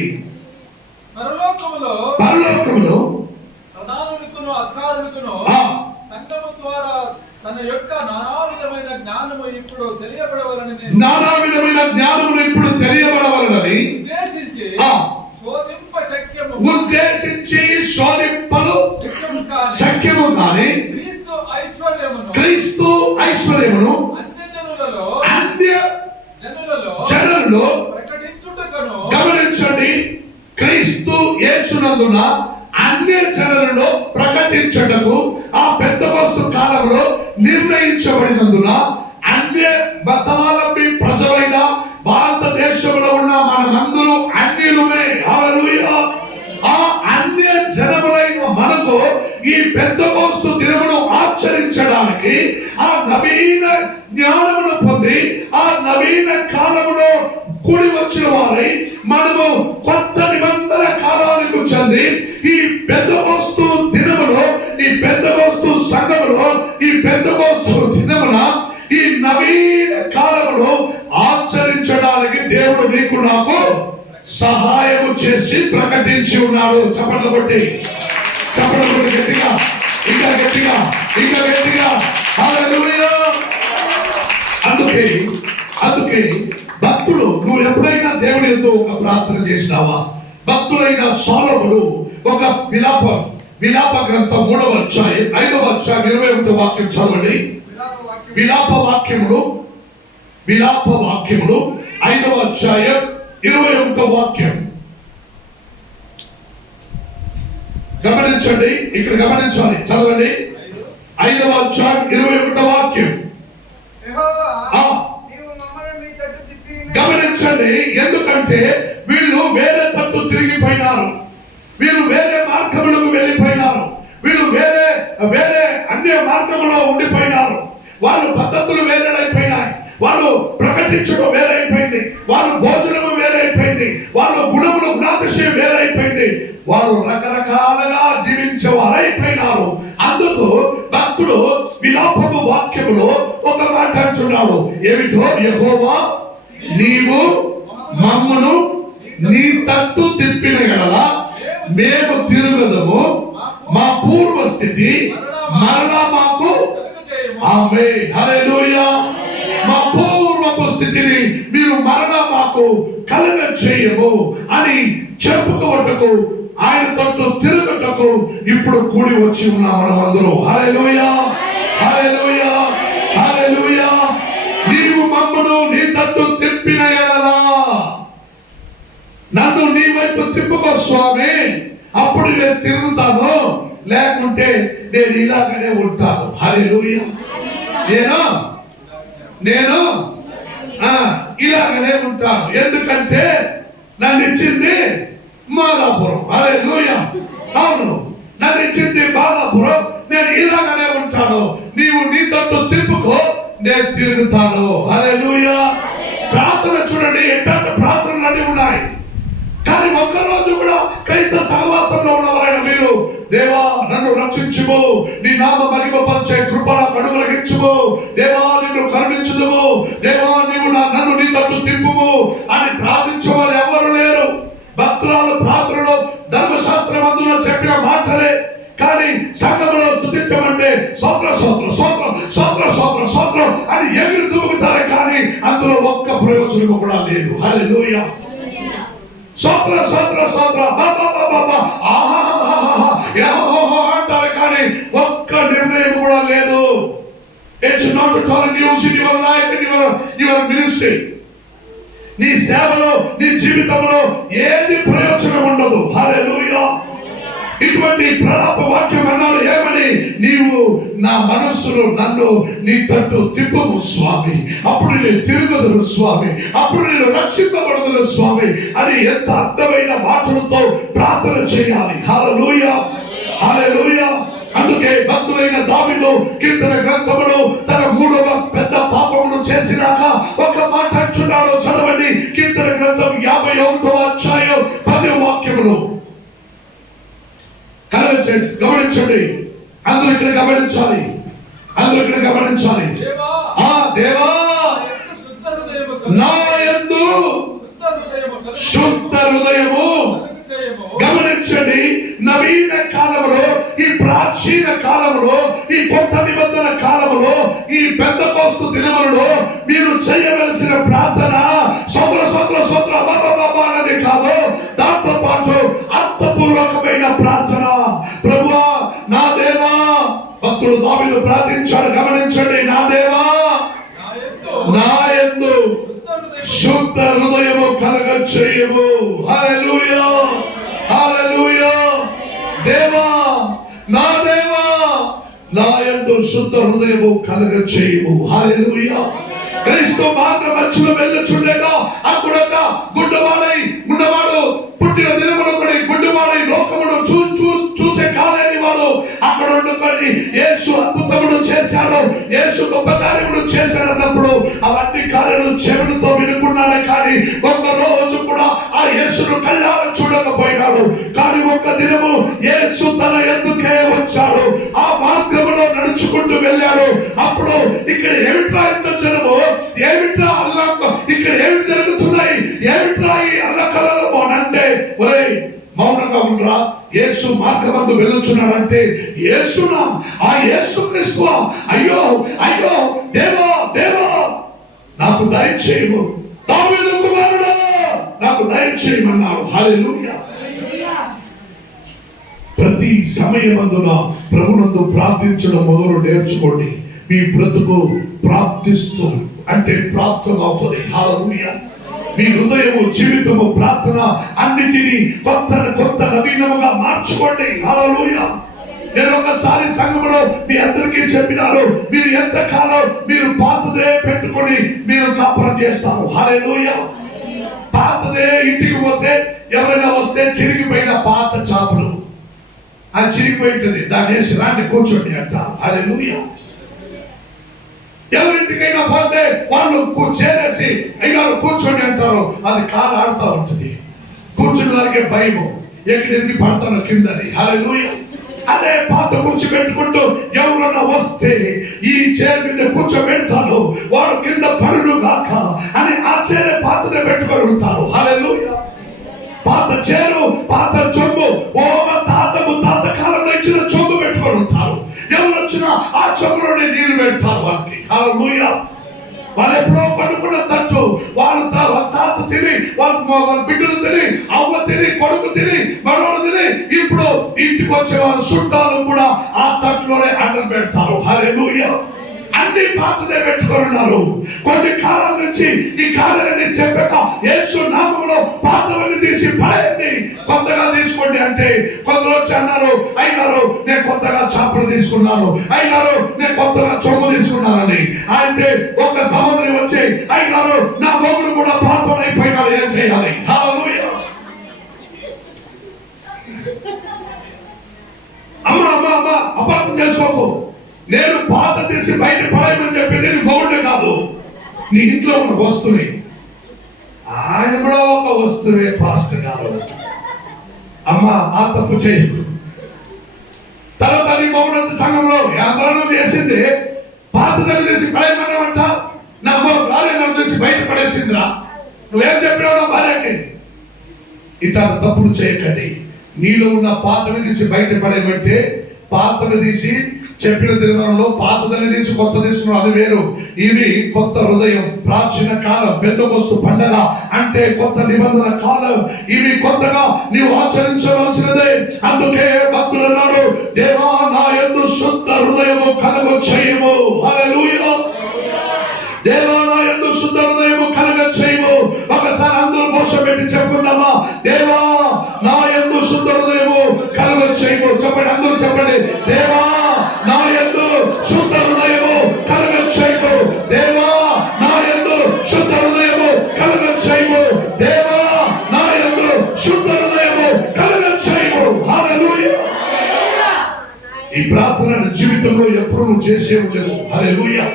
పరలోకములో ప్రధానులకును అధికారులకును సంఘము ద్వారా తన యొక్క నానా విధమైన జ్ఞానము ఇప్పుడు తెలియబడవలనని ఉద్దేశించి శోధింపలు శక్యము కానీ క్రీస్తు ఐశ్వర్యమును అన్య జనులలో ప్రకటించుటకును. గమనించండి, క్రీస్తు యేసునందున అన్య జనులలో ప్రకటించుటకు ఆ పెంతెకోస్తు కాలంలో నిర్ణయించబడినందున అన్య మతావలంబి ప్రజలైన భారతదేశంలో ఉన్న మనమందరూ అన్యులమే. హల్లెలూయా. ఆ అన్య జనములైన మనకు ఈ పెంతెకోస్తు దినమును ఆచరించడానికి, ఆ నవీన జ్ఞానమును పొంది ఆ నవీన కాలములో కూడి వచ్చిన వారై మనము కొత్త నిబంధన కాలానికి చెంది ఈ పెద్దకోస్తు దినములో, ఈ పెద్దకోస్తు సంఘములో, ఈ పెద్దకోస్తు దినమున ఈ నవీన కాలములో ఆచరించడానికి దేవుడు నీకు నాకు సహాయము చేసి ప్రకటించి ఉన్నాడు. చప్పట్లు కొట్టి గట్టిగా, ఇంకా గట్టిగా, ఇంకా గట్టిగా. హల్లెలూయా. అందుకే భక్తుడు, నువ్వు ఎప్పుడైనా దేవుడి యందు ఒక ప్రార్థన చేసినావా? భక్తుడైన సొలొమోను ఒక విలాప గ్రంథం 3వ అధ్యాయం 5వ అధ్యాయం 21వ వాక్యం చదవండి. విలాప వాక్యములు 5వ అధ్యాయం 21వ వాక్యం గమనించండి. ఇక్కడ గమనించాలి, చదవండి. 5వ అధ్యాయం 21వ వాక్యం. గమనించండి, ఎందుకంటే వీళ్ళు వేరే తట్టు తిరిగిపోయినారు, వీళ్ళు వేరే మార్గములకు వెళ్ళిపోయినారు, వీళ్ళు వేరే అన్య మార్గంలో ఉండిపోయినారు. వాళ్ళు పద్ధతులు వేరేమైపోయినాయి, వాళ్ళు ప్రకటించడం వేరైపోయింది, వాళ్ళు భోజనము వేరైపోయింది, వాళ్ళు గుణాతిశయం వేరైపోయింది, వాళ్ళు రకరకాలుగా జీవించే వారైపోయినారు. అందుకు భక్తుడు విలాపము వాక్యములో ఒక మాట అంటున్నాడు. ఏమిటో? యెహోవా నీవు మమ్మను నీ తట్టు తిప్పిన గడల మేము తిరుగుదము, మా పూర్వ స్థితి మరలా మాకు. ఆమేన్, హల్లెలూయా. మా పూర్వపు స్థితిని మీరు మరలా మాకు కలుగ చేయము అని చెప్పుకోవటకు, ఆయన తట్టు తిరుగుటకు ఇప్పుడు కూడి వచ్చి ఉన్నాం మనం అందరూ. హల్లెలూయా, హల్లెలూయా, హల్లెలూయా. నీవు మమ్మను నీ తట్టు తిప్పిన యెడల నన్ను నీ వైపు తిప్పుకో స్వామి, అప్పుడు నేను తిరుగుతాను, లేకుంటే నేను ఇలాగనే ఉంటాను. హల్లెలూయా. నేను ఇలాగనే ఉంటాను, ఎందుకంటే నన్ను ఇచ్చింది మాదాపురం. హల్లెలూయా. అవును, నన్ను ఇచ్చింది మాదాపురం, నేను ఇలాగనే ఉంటాను. నీవు నీ తట్టు తిప్పుకో, నేను తిరుగుతాను. హల్లెలూయా. ప్రార్థన చూడండి, ఎట్లాంటి ప్రార్థనలు అన్నీ ఉన్నాయి. కానీ ఒక్కరోజు కూడా క్రైస్తవ సహవాసంలో ఉన్నవారైన మీరు, దేవా నన్ను రక్షించుము, నీ నామ మహిమపరిచే కృప నాకు అనుగ్రహించుము, దేవా నిన్ను కరుణించుదుము, దేవా నీవు నన్ను నీ తట్టు తిప్పుము అని ప్రార్థించే వాళ్ళు ఎవరు లేరు. భక్తురాలు ప్రార్థనలో ధర్మశాస్త్రం అందులో చెప్పిన మాటలే, కానీ సంఘంలో స్తుతించమంటే స్తోత్ర స్తోత్ర స్తోత్రం స్తోత్ర స్తోత్ర స్తోత్రం అని ఎగిరి తుమ్ముతారు, కానీ అందులో ఒక్క ప్రయోజనం కూడా లేదు. హల్లెలూయా. స్తోత్ర స్తోత్ర స్తోత్ర అంటారు, కానీ ఒక్క నిర్ణయం కూడా లేదు. It's not at all news in your life, in your ministry. నీ సేవలో, నీ జీవితంలో ఏది ప్రయోజనం ఉండదు. హల్లెలూయా. ఇటువంటి ప్రలాప వాక్యం అన్నారు, ఏమని? నీవు నా మనస్సును నన్ను నీ తట్టు తిప్పుము స్వామి, అప్పుడు నేను తిరుగుదును స్వామి, అప్పుడు నేను రక్షింపబడుదును స్వామి అని ఎంత అర్థమైన మాటలతో ప్రార్థన చేయాలి. హల్లెలూయా, హల్లెలూయా. అందుకే భక్తులైన దావీదు కీర్తన గ్రంథములో తన 3వ పెద్ద పాపమును చేసినాక ఒక మాట అంటున్నాడు, చదవండి. కీర్తన గ్రంథం 51వ అధ్యాయం 10వ వాక్యములో గమనించండి. అందరూ ఇక్కడ గమనించాలి, అందరూ ఇక్కడ గమనించాలి. దేవా నా యందు శుద్ధ హృదయము. గమనించండి, నవీన కాలంలో, ఈ ప్రాచీన కాలంలో, ఈ కొత్త నిబంధన కాలంలో, ఈ పెద్దకోస్తు దినములలో మీరు చేయవలసిన ప్రార్థన స్తోత్ర స్తోత్ర స్తోత్ర అన్నది కాదు, దాంతో పాటు అర్థపూర్వకమైన ప్రార్థన. ప్రభువా నా దేవా, భక్తుడు దావీదు ప్రార్థించాడు. గమనించండి, నా దేవా నా యందు శుద్ధ హృదయము కలగ చేయము. హల్లెలూయా, హల్లెలూయా. దేవా నా దేవా నా యందు శుద్ధ హృదయము కలగ చేయము. హల్లెలూయా. క్రీస్తు మార్గ మధ్యలో వెళ్ళుచుండగా అప్పుడొక గుడ్డవాడు పుట్టిన దినములో గుడ్డివాడై లోకమును చూసే కాలేని వాడు అక్కడ ఉండుకొని యేసు అద్భుతములు చేశాడు, యేసు గొప్ప కార్యములు చేశాడు అన్నప్పుడు అవన్నీ కార్యాలు చెవులతో వినుకున్నాడు, కానీ ఒక్క రోజు కూడా ఆ యేసును కళ్ళారా చూడకపోయినాడు. కానీ ఒక్క దినము యేసు తన ఎందుకే వచ్చాడు, ఆ మార్గంలో నడుచుకుంటూ వెళ్ళాడు. అప్పుడు ఇక్కడ ఏమిట్రా ఎంత జనము, ఏమిట్రా అల్లా, ఇక్కడ ఏమి జరుగుతున్నాయి, ఏమిట్రా ఈ అల్లకలము అని అంటే, ఒరేయ్ మౌనంగా ఉండరా, యేసు మార్గమందు వెళ్ళుచున్నాడంటే యేసునా, ఆ యేసు క్రీస్తువా, అయ్యో అయ్యో దేవా దేవా నాకు దయచేయము, దావీదు కుమారుడా నాకు దయచేయమన్నాడు. హల్లెలూయా. ప్రతి సమయమందున ప్రభునందు ప్రార్థించడం మొదలు నేర్చుకోండి. మీ బ్రతుకు ప్రార్థిస్తూ అంటే ప్రార్థన అవుతుంది. హల్లెలూయా. మీ హృదయము, జీవితము, ప్రార్థన అన్నిటినీ కొత్త నవీనముగా మార్చుకోండి. హల్లెలూయా. నేను ఒకసారి సంఘంలో మీ అందరికీ చెప్పినాను, మీరు ఎంతకాలం మీరు పాతదే పెట్టుకొని మీరు కాపురం చేస్తారు. హల్లెలూయా. పాతదే ఇంటికి పోతే ఎవరైనా వస్తే చిరిగిపోయిన పాత చాపలు, అది చిరిగిపోయింటది, దాన్ని వేసి రాండి కూర్చోండి అంట. హల్లెలూయా. ఎవరింటికైనా పోతే వాళ్ళు చేరేసి అయ్యారు కూర్చోండి అంటారు, అది కాలు ఆడుతూ ఉంటుంది, కూర్చుని వారికి భయము, ఎక్కడికి పడతాను కిందని. హల్లెలూయా. అదే పాత కూర్చో పెట్టుకుంటూ ఎవరన్నా వస్తే ఈ చైర్ మీద కూర్చోబెడతాను, వాడు కింద పనులు కాక అని ఆ చైర్ పాతదే పెట్టుకొని ఉంటారు. హల్లెలూయా. పాత చేరు, పాత చొమ్ము, తాత కాలంలో ఇచ్చిన చొమ్ము పెట్టుకొని ఉంటారు. ఎవరు వచ్చినా ఆ చొమ్ములోనే నీళ్లు పెడతారు వాళ్ళకి. హల్లెలూయా. వాళ్ళు ఎప్పుడో పడుకున్న తట్టు వాళ్ళ తాత తిని, వాళ్ళ బిడ్డలు తిని, అవ్వ తిని, కొడుకు తిని, మనోడు తిని, ఇప్పుడు ఇంటికి వచ్చే వాళ్ళ చుట్టాలు కూడా ఆ తట్టులోనే అన్నం పెడతారు. హల్లెలూయా. అన్ని పాతదే పెట్టుకొని ఉన్నారు. కొన్ని కాలాల నుంచి ఈ కాలాలని చెప్పాక యేసు నామములో పాతవన్నీ తీసి పడేయండి, కొత్తగా తీసుకోండి అంటే కొందరు వచ్చి అన్నారు, అయ్యారు నేను కొత్తగా చాపలు తీసుకున్నాను, అయ్యారు నేను కొత్తగా చొమ్ము తీసుకున్నానని. అయితే ఒక సహోదరి వచ్చి అయ్యారు నా మొగుడు కూడా పాతోడైపోయినాడు, ఏం చేయాలి? హల్లెలూయా. అమ్మా అమ్మా అమ్మా అపార్థం చేసుకోకు, నేను పాత తీసి బయట పడేయమని చెప్పింది నీ మొగుడు కాదు, నీ ఇంట్లో ఉన్న వస్తువుని. ఆయన కూడా ఒక వస్తువే పాస్టర్ గారు. అమ్మ ఆ తప్పు చేయకు. తర్వాత నీ మొగుడు సంఘంలో ఆందోళన చేసింది, పాతదని తీసి పడేయమన్నావంట, నా భార్య తీసి బయట పడేసిందిరా, నువ్వేం చెప్పినావు నా భార్యకి? ఇట్లా తప్పులు చేయకండి. నీలో ఉన్న పాతని తీసి బయట పడేయమంటే పాతని తీసి చెప్పిన దినాలలో పాతదని తీసి కొత్త తీసుకున్నాం, అది వేరు. ఇవి కొత్త హృదయం, ప్రాచీన కాలం, పెద్దకొస్తు పండగ అంటే కొత్త నిబంధన కాలం. ఇవి కొత్తగా నీవు ఆచరించవలసినదే. అందుకే భక్తుడు అన్నాడు, దేవా నా యందు శుద్ధ హృదయము కలుగ చేయము. హల్లెలూయా. దేవా నా యందు శుద్ధ హృదయము కలుగ చేయము. ఒకసారి అందరూ మోసపెట్టి చెప్పుకుందామా, దేవా నా యందు శుద్ధ హృదయము కలుగ చేయము. చెప్పండి, అందరూ చెప్పండి, దేవా నా యందు శుద్ధ హృదయము కలుగ చేయము. దేవా నా యందు శుద్ధ హృదయము కలుగ చేయము. దేవా నా యందు శుద్ధ హృదయము కలుగ చేయము. హల్లెలూయా. ఈ ప్రార్థన జీవితంలో ఎప్పుడు నువ్వు చేసే ఉండేవు. హల్లెలూయా.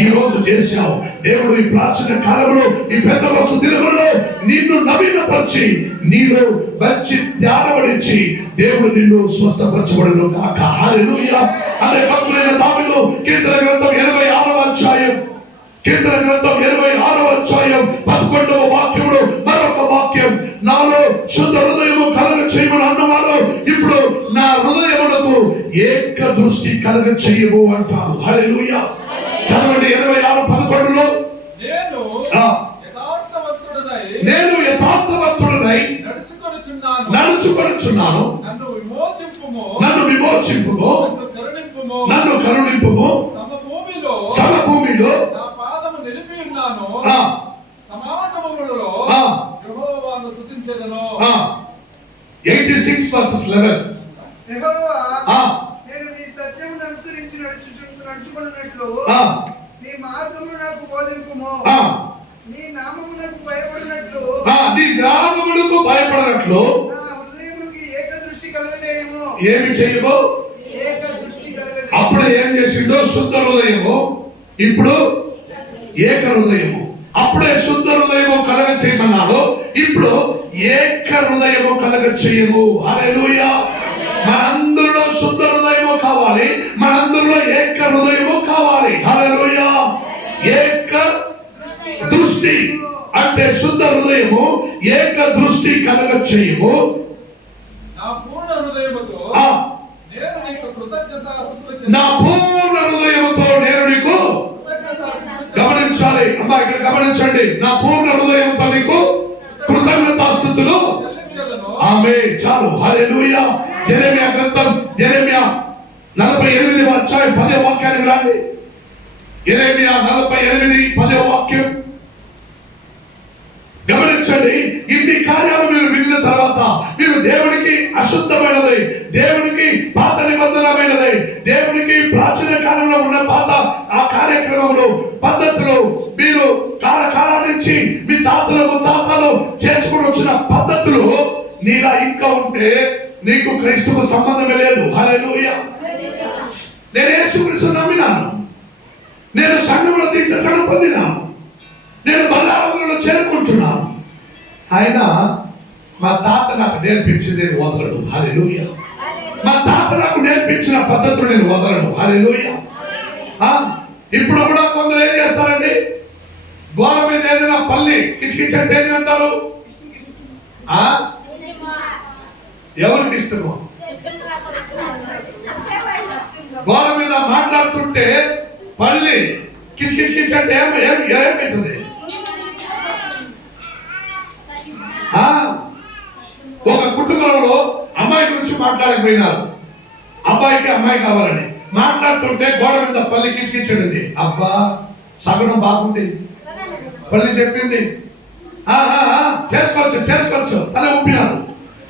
ఈ రోజు చేశావు. దేవుడు ఈ ప్రాచీన కాలంలో ఈ పెద్ద వస్తు దినములలో నిన్ను నవీనపరిచి నీలో మంచి ధ్యానపడిచి దేవుడు నిన్ను స్వస్థపరచబడును గాక. హల్లెలూయా. అదే భక్తులైన దావీదు కీర్తన గ్రంథం 86వ అధ్యాయం, కీర్తన గ్రంథం 86వ అధ్యాయం 11వ వాక్యములో మరొక వాక్యం, నాలో శుద్ధ హృదయము కలుగ చేయమని అన్నవాడు ఇప్పుడు నా హృదయమునకు ఏక దృష్టి కలుగ చేయము అంటారు. హల్లెలూయా. చదవండి 86:11లో, నేను యథార్థవంతుడనై నడుచుకొనుచున్నాను, నన్ను విమోచింపుము, నన్ను కరుణింపుము, సమభూమిలో నా పాదము నిలిపి ఉన్నాను, సమాజములలో యెహోవాను స్తుతించెదను. 86:11 యెహోవా నేను నీ సత్యమును అనుసరించి నడుచుకొనున్నట్లు నీ మార్గమును నాకు బోధింపుము. నీ నామమునకు భయపడినట్లు నీ నామమునకు భయపడినట్లు నా హృదయమునకు ఏక దృష్టి కలుగజేయము. ఏమి చేయము? అప్పుడే ఏం చేసిండో శుద్ధ హృదయము, ఇప్పుడు ఏక హృదయము. అప్పుడే శుద్ధ హృదయము కలగ చేయమన్నాడు, ఇప్పుడు ఏక హృదయము కలగ చేయము. హల్లెలూయా. మనందరిలో శుద్ధ హృదయము కావాలి, మనందరిలో ఏక హృదయము కావాలి. హల్లెలూయా. ఏక దృష్టి అంటే శుద్ధ హృదయము, ఏక దృష్టి కలగ చేయము. నా పూర్ణ హృదయముతో ఆ, నేను నీకు కృతజ్ఞతాస్తుతులు నా పూర్ణ హృదయముతో నేను నీకు గమనించాలి అమ్మా, ఇక్కడ గమనించండి. నా పూర్ణ హృదయంతో నీకు కృతజ్ఞతాస్తుతులు చెల్లించెదను. ఆమేన్. చాలు. హల్లెలూయా. యెరెమయా గ్రంథం, యెరెమయా 48వ అధ్యాయం 10వ వాక్యానికి రండి. యెరెమయా 48 10వ వాక్యం గమనించండి. ఇన్ని కార్యాలు మీరు విన్న తర్వాత మీరు దేవునికి అశుద్ధమైనది, దేవునికి పాత నిబంధనమైనది, దేవునికి ప్రాచీన కాలంలో ఉన్న పాత ఆ కార్యక్రమములు పద్ధతులు మీరు కాలకాలం నుంచి మీ తాతలు ముత్తాతలు చేసుకుని వచ్చిన పద్ధతులు నీలా ఇంకా ఉంటే నీకు క్రీస్తుకు సంబంధమే లేదు. హల్లెలూయా. నేను యేసుక్రీస్తును నమ్మినాను, నేను సంఘంలో దీక్షను పొందినాను, నేను బల్లారంలో చేరుకుంటున్నాను. ఆయన మా తాత నాకు నేర్పించింది నేను వదలను. హల్లెలూయా. మా తాత నాకు నేర్పించిన పద్ధతులు నేను వదలను. హల్లెలూయా. ఇప్పుడు కూడా కొందరు ఏం చేస్తారండి, గోడ మీద ఏదైనా పల్లి కిచకిచ అంటే ఏం అంటారు? ఎవరికి ఇష్టమో గోడ మీద మాట్లాడుతుంటే పల్లి కిచకిచ అంటే ఏమవుతుంది? ఒక కుటుంబంలో అమ్మాయి గురించి మాట్లాడకపోయినారు, అబ్బాయికి అమ్మాయి కావాలని మాట్లాడుతుంటే గోడ మీద పల్లి కిచకిచ్చింది. అబ్బా సగనం బాగుంది, పల్లి చెప్పింది చేసుకోవచ్చు చేసుకోవచ్చు అని ఒప్పినారు.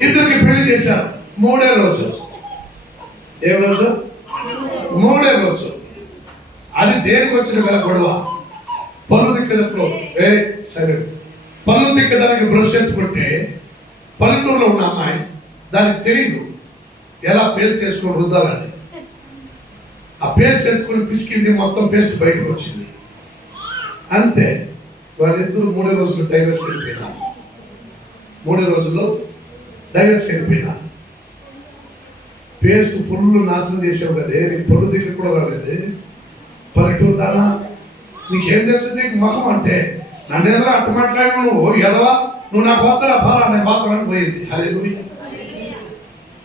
ఇద్దరికి పెళ్లి చేశారు. మూడే రోజు, ఏ రోజు? మూడే రోజు. అది దేనికి వచ్చిన గల గొడవ? పళ్ళు దిక్కదప్పుడు సరే పళ్ళు దిక్కదానికి బ్రష్ ఎత్తుకుంటే పల్లెటూరులో ఉన్న అమ్మాయి దానికి తెలియదు ఎలా పేస్ట్ వేసుకొని రుద్దాలని. ఆ పేస్ట్ ఎత్తుకుని పిసికింది, మొత్తం పేస్ట్ బయటకు వచ్చింది. అంతే. వాళ్ళిద్దరు మూడే రోజులు డైవర్స్కి వెళ్ళిపోయినారు. మూడే రోజుల్లో డైవర్స్కి వెళ్ళిపోయినారు. పేస్ట్ ఫుల్ నాశనం చేసావు కదే, నీకు పళ్ళు దగ్గర కూడా రాలేదు. పల్లెటూరు దానా నీకేం తెలుసు? నీకు మొహం అంటే నన్ను ఎదురు అట్ట మాట్లాడి నువ్వు ఎదవా, నువ్వు నాకు వద్దరా బారా నేను మాత్రమని పోయింది. హల్లెలూయా.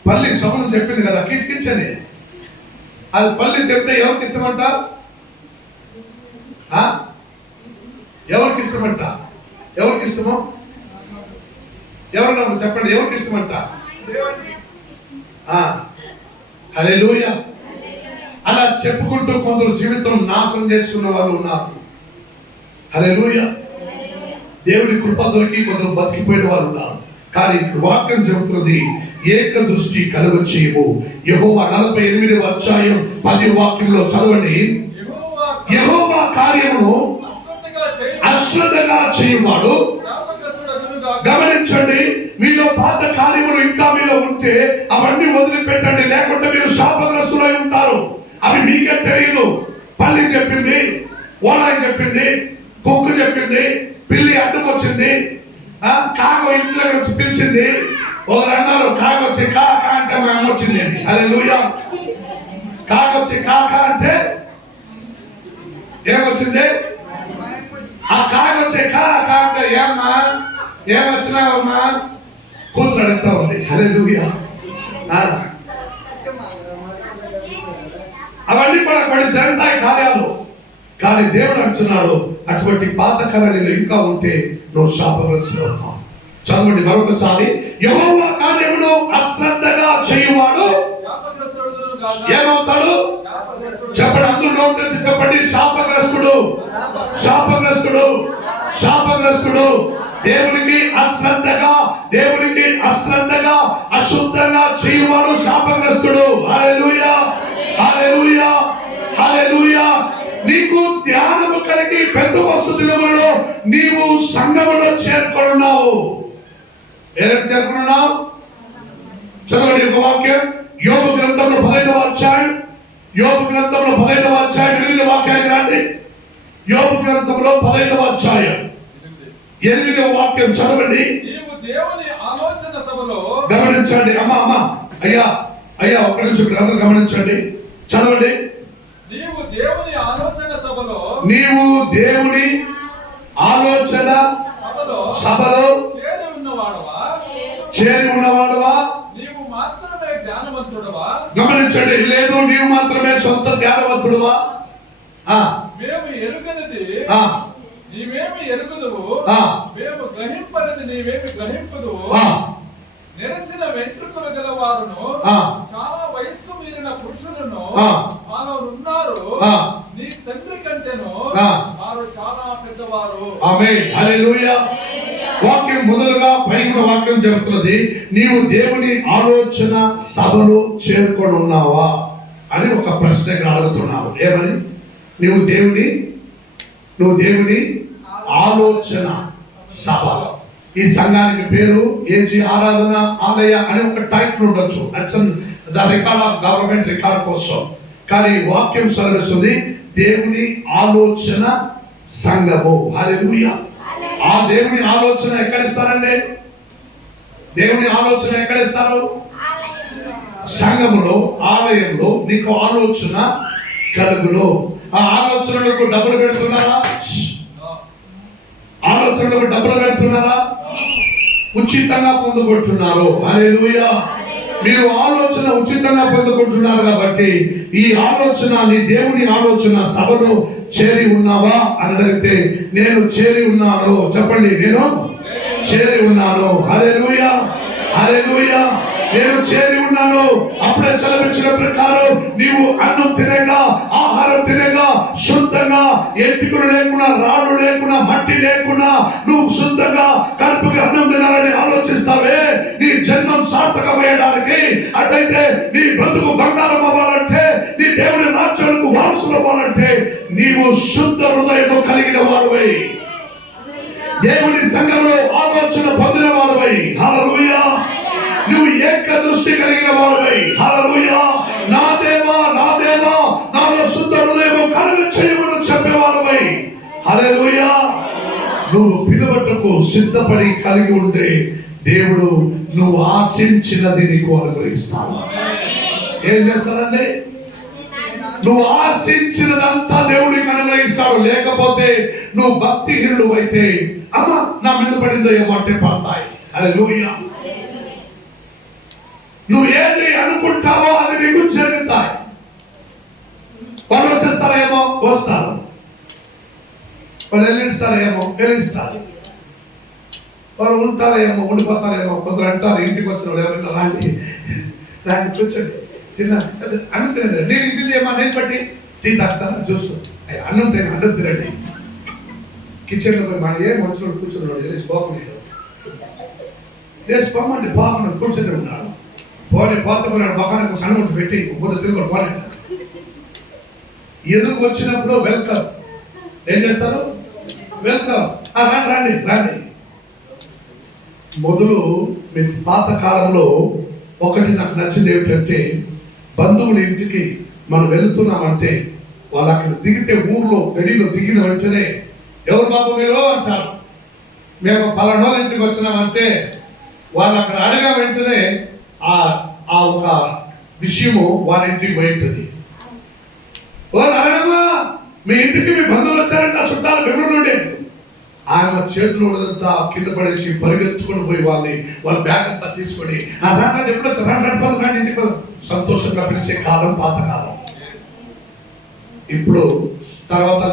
పల్లి సమును చెప్పింది కదా కిచకిచ్చని. అది పల్లి చెప్తే ఎవరికి ఇష్టమంట? ఎవరికి ఇష్టమంట? ఎవరికి ఇష్టమో ఎవరన్నా చెప్పండి, ఎవరికి ఇష్టమంట? హల్లెలూయా. అలా చెప్పుకుంటూ కొందరు జీవితం నాశనం చేసుకున్న వాళ్ళు ఉన్నారు. హల్లెలూయా. దేవుడి కృప దొరికి కొందరు బతికిపోయిన వారు ఉన్నారు. కానీ వాక్యం చెబుతుంది ఏక దృష్టి కలుగు చేయము. యెహోవా 48వ అధ్యాయం 10వ వాక్యంలో చదవండి. యెహోవా కార్యమును అశ్రద్ధగా చేయువాడు. గమనించండి, మీలో పాత కార్యములు ఇంకా మీలో ఉంటే అవన్నీ వదిలిపెట్టండి, లేకుంటే మీరు శాపగ్రస్తులై ఉంటారు. అవి మీకే తెలియదు. పల్లి చెప్పింది, ఓనాయి చెప్పింది, కుక్కు చెప్పింది, పిల్లి అడ్డం వచ్చింది, కాకు ఇంటి దగ్గర వచ్చి పిలిచింది. ఒకరు అన్నారు కాకు వచ్చి కా కా అంటే మా అమ్మ వచ్చింది అని. హల్లెలూయా. కాకు వచ్చి కా కా అంటే ఏమొచ్చింది? ఆ కాకు వచ్చి కా కా అంటే ఏమ్మా ఏమొచ్చినావమ్మా కూతురు అడుగుతా ఉంది. హల్లెలూయా. అవన్నీ కూడా కొన్ని జరుగుతాయి కార్యాలు. కానీ దేవుడు అంటున్నాడు అటువంటి పాత కార్యాలు ఇంకా ఉంటే నువ్వు శాపగ్రస్తుడవుతావు. చదవండి మరొకసారి. యెహోవా కార్యమును అశ్రద్ధగా చేయువాడు ఏమవుతాడు? చెప్పండి, అందరూ నోటి నుంచి చెప్పండి. శాపగ్రస్తుడు, శాపగ్రస్తుడు, శాపగ్రస్తుడు. దేవునికి అశ్రద్ధగా అశుద్ధంగా చేయువాడు శాపగ్రస్తుడు. హల్లెలూయా, హల్లెలూయా, హల్లెలూయా. నీకు ధ్యానము కలిగి పెంతెకొస్తు దినములలో నీవు సంఘములో చేరుకొనున్నావు. ఏం చేరుకున్నావు? చదవండి ఒక వాక్యం. యోబు గ్రంథంలో 15వ అధ్యాయం, యోబు గ్రంథంలో 15వ అధ్యాయం 8వ వాక్యానికి రండి. యోబు గ్రంథంలో 15వ అధ్యాయం 8వ వాక్యం చదవండి. నీవు దేవుని ఆలోచన సభలో గమనించండి. అమ్మా అయ్యా ఒక్క నిమిషం అందరూ గమనించండి, చదవండి. నీవు దేవుని ఆలోచన సభలో సభలో చేరి ఉన్నవాడవా? నీవు మాత్రమే జ్ఞానవంతుడవా? గమనించండి, లేదు నీవు మాత్రమే సొంత జ్ఞానవంతుడువా? మేము ఎరుగనిది నీవేమి ఎరుగుదువు, మేము గ్రహింపనిది నీవేమి గ్రహింపదువు. నెరసిన వెంట్రుకలు గలవారును చాలా వయస్సు మీరిన పురుషులను ఉన్నారు, నీ తండ్రి కంటేను వారు చాలా పెద్దవారు. ఆమేన్, హల్లెలూయా. వాక్యం మొదలుగా పైన వాక్యం చెబుతున్నది, నీవు దేవుని ఆలోచన సభలో చేరుకొని ఉన్నావా అని ఒక ప్రశ్న ఇక్కడ అడుగుతున్నావు. ఏమని? నువ్వు దేవుని ఆలోచన సభ. ఈ సంఘానికి పేరు ఏజీ ఆరాధన ఆలయ అని ఒక టైటిల్ ఉండొచ్చు, the record of government record కోసం. కానీ వాక్యం సెలవిస్తుంది దేవుని ఆలోచన సంఘము. హల్లెలూయా. ఆ దేవుని ఆలోచన ఎక్కడిస్తారండి? దేవుని ఆలోచన ఎక్కడిస్తారు? సంఘములో, ఆలయంలో నీకు ఆలోచన కలుగును. ఆ ఆలోచనలకు డబ్బులు పెడుతున్నారా? ఆలోచనలకు డబ్బులు పెడుతున్నారా? ఉచితంగా పొందుకుంటున్నారు. హల్లెలూయా. మీరు ఆలోచన ఉచితంగా పొందుకుంటున్నారు కాబట్టి ఈ ఆలోచన, నీ దేవుని ఆలోచన సభలో చేరి ఉన్నావా అని అడిగితే నేను చేరి ఉన్నాను. చెప్పండి, నేను చేరి ఉన్నాను. హల్లెలూయా, హల్లెలూయా. నేను చేరి ఉన్నాను. అప్పుడే సెలవిచ్చిన ప్రకారం నీవు అన్నం తినగా, ఆహారం తినగా, శుద్ధంగా, ఎంటికలు లేకుండా, రాళ్ళు లేకుండా, మట్టి లేకుండా నువ్వు శుద్ధంగా కడుపుకి అన్నం తినాలని ఆలోచిస్తావే, నీ జన్మం సార్థకమయ్యడానికి. అటైతే నీ బ్రతుకు బంగారం అవ్వాలంటే, నీ దేవుని రాజ్యాలకు వారసులు అవ్వాలంటే నీవు శుద్ధ హృదయము కలిగిన వారువై, దేవుని సంఘంలో ఆలోచన పొందిన వారువై, హల్లెలూయా, నువ్వు ఏక దృష్టి కలిగిన వారువై, హల్లెలూయా, నా దేవా నాలో శుద్ధ హృదయము కలుగ చేయమని చెప్పేవారువై, హల్లెలూయా. నువ్వు పిలువటకు సిద్ధపడి కలిగి ఉంటే దేవుడు నువ్వు ఆశించినది నీకు అనుగ్రహిస్తాడు. ఏం చేస్తాడండి? నువ్వు ఆశించినదంతా దేవుడికి అనుగ్రహిస్తాడు. లేకపోతే నువ్వు భక్తిహీనుడు అయితే అమ్మ నా మీద పడిందో ఏమంటే పడతాయి. హల్లెలూయా. నువ్వు ఏది అనుకుంటావో అది నీకు జరుగుతాయి. వాళ్ళు వచ్చేస్తారేమో, వస్తారు. వాళ్ళు వెళ్ళిస్తారేమో, వెళ్ళిస్తారు. వారు ఉంటారేమో, ఉండిపోతారేమో. కొందరు అంటారు, ఇంటికి వచ్చిన వాళ్ళు ఎవరైనా రాండి కూర్చోండి, తిన్నా అన్నం తినండి. నేను ఇంటికి ఏమో నేను బట్టి టీ తాగుతారా? చూసు అన్నం తినండి. కిచెన్లో పోయి మన ఏం వచ్చిన కూర్చున్నాడు, తెలిసి బాగున్నాడు, లేచి పొమ్మంటే బాగున్నాడు, కూర్చొని ఉన్నాడు. పోతున్నాడు మొక్కడానికి సన్నం పెట్టి ముందు తిరుగుడు పోనీ. ఎదురు వచ్చినప్పుడు వెల్కమ్. ఏం చేస్తారు? వెల్కమ్, రండి. మొదలు పాత కాలంలో ఒకటి నాకు నచ్చింది ఏమిటంటే, బంధువుల ఇంటికి మనం వెళుతున్నామంటే వాళ్ళు అక్కడ దిగితే, ఊర్లో గడిలో దిగిన వెంటనే ఎవరు బాబు మీరు అంటారు. మేము పలానా ఇంటికి వచ్చినామంటే వాళ్ళు అక్కడ అడగా వెంటనే ఆ ఒక విషయము వారింటికి పోయింటుంది. అడగమ్మా, మీ ఇంటికి మీ బంధువులు వచ్చారంటే ఆ చుట్టాలు బెంగళూరు నుండి. ఆయన చేతులు ఉన్నదంతా కింద పడేసి పరిగెత్తుకొని పోయి వాళ్ళ బ్యాగ్ అంతా తీసుకొని ఎప్పుడు వచ్చారు ఇంటికి సంతోషంగా పిలిచే కాలం పాత కాలం. ఇప్పుడు తర్వాత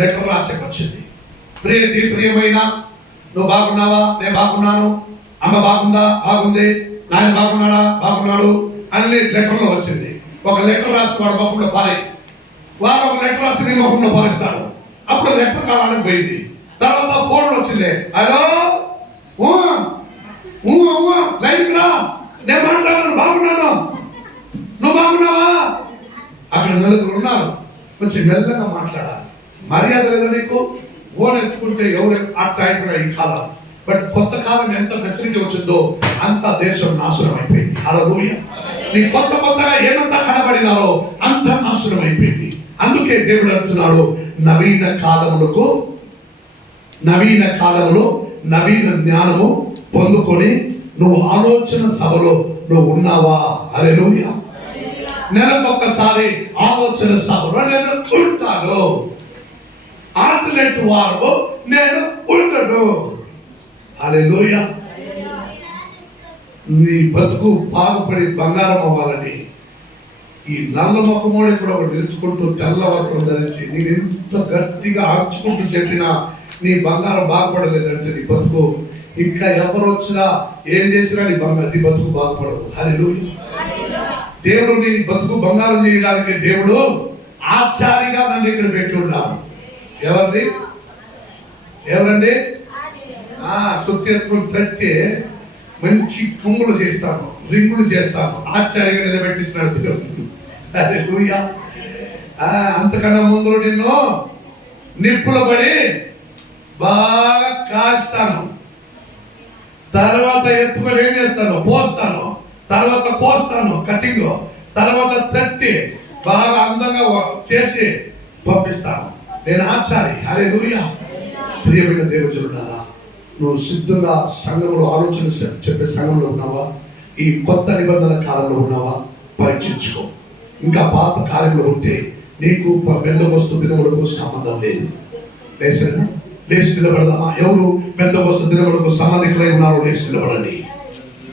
లెటర్ రాసేకి వచ్చింది. ప్రియమైన నువ్వు బాగున్నావా? నేను బాగున్నాను. అమ్మ బాగుందా? బాగుంది. నాయన బాగున్నాడా? బాగున్నాడు అని లెటర్లో వచ్చింది. ఒక లెటర్ రాసి వాడు మొహంలో పారాయి, వాడు ఒక లెటర్ రాసి నీ మొహంలో పారేస్తాడు. అప్పుడు లెటర్ కావాలని పోయింది. తర్వాత ఫోన్ వచ్చింది, హలో లైన్కి రా, నేను మాట్లాడాను, బాగున్నాను, నువ్వు బాగున్నావా? అక్కడ నలుగురు ఉన్నారు. కొంచెం మెల్లగా మాట్లాడాలి. మర్యాద లేదా నీకు? ఫోన్ ఎత్తుకుంటే ఎవరు అట్లా ఈ కాలం. బట్ కొత్త కాలం ఎంత ఫెసిలిటీ వచ్చిందో అంత దేశం నాశనం అయిపోయింది. హల్లెలూయా. నీ కొత్తగా ఏమంతా కనబడినారో అంత నాశనం అయిపోయింది. అందుకే దేవుడు అంటున్నాడు, నవీన కాలంలో నవీన జ్ఞానము పొందుకొని నువ్వు ఆలోచన సభలో నువ్వు ఉన్నావా? హల్లెలూయా. నెలకొకసారి ఆలోచన సభలో నేను ఉంటాను, ఆల్టర్నేట్ వారు నేను ఉండను. హల్లెలూయా. నీ బతుకు బాగుపడి బంగారం అవ్వాలని ఈ నల్ల ముఖమోడి కూడా ఒకటి నిలుచుకుంటూ తెల్ల వస్త్రం ధరించి నేను ఎంత గట్టిగా ఆర్చుకుంటూ చెప్పినా నీ బంగారం బాగుపడలేదంటే నీ బతుకు ఇంకా ఎవరు వచ్చినా ఏం చేసినా నీ బతుకు బాగుపడదు. హల్లెలూయా. దేవుడు నీ బతుకు బంగారం చేయడానికి దేవుడు ఆచారిగా నన్ను ఇక్కడ పెట్టి ఉన్నాడు. ఎవరండి? సుత్తి తట్టి మంచి కొంగులు చేస్తాను, రింగులు చేస్తాను, ఆచార్యంగా నిలబెట్టిస్తున్నాడు దేవుడు. హల్లెలూయా. అంతకన్నా ముందు నిన్ను నిప్పులు పడి బాగా కాల్స్తాను, తర్వాత ఎత్తుకొని ఏం చేస్తాను, పోస్తాను, తర్వాత కోస్తాను కటింగ్, తర్వాత తట్టి బాగా అందంగా చేసి పంపిస్తాను. నేను ఆచారి. హల్లెలూయా. ప్రియమైన దేవుడున్నారా, నువ్వు సిద్ధంగా సంఘంలో ఆలోచన చెప్పే సంఘంలో ఉన్నావా? ఈ కొత్త నిబంధన కాలంలో ఉన్నావా? పరీక్షించుకో. ఇంకా పాత కాలంలో ఉంటే నీకు పెందెకొస్తు దినములకు సంబంధం లేదు. లేచి నిలబడదామా? ఎవరు పెందెకొస్తు దినములకు సంబంధికులై ఉన్నారో లేచి నిలబడండి.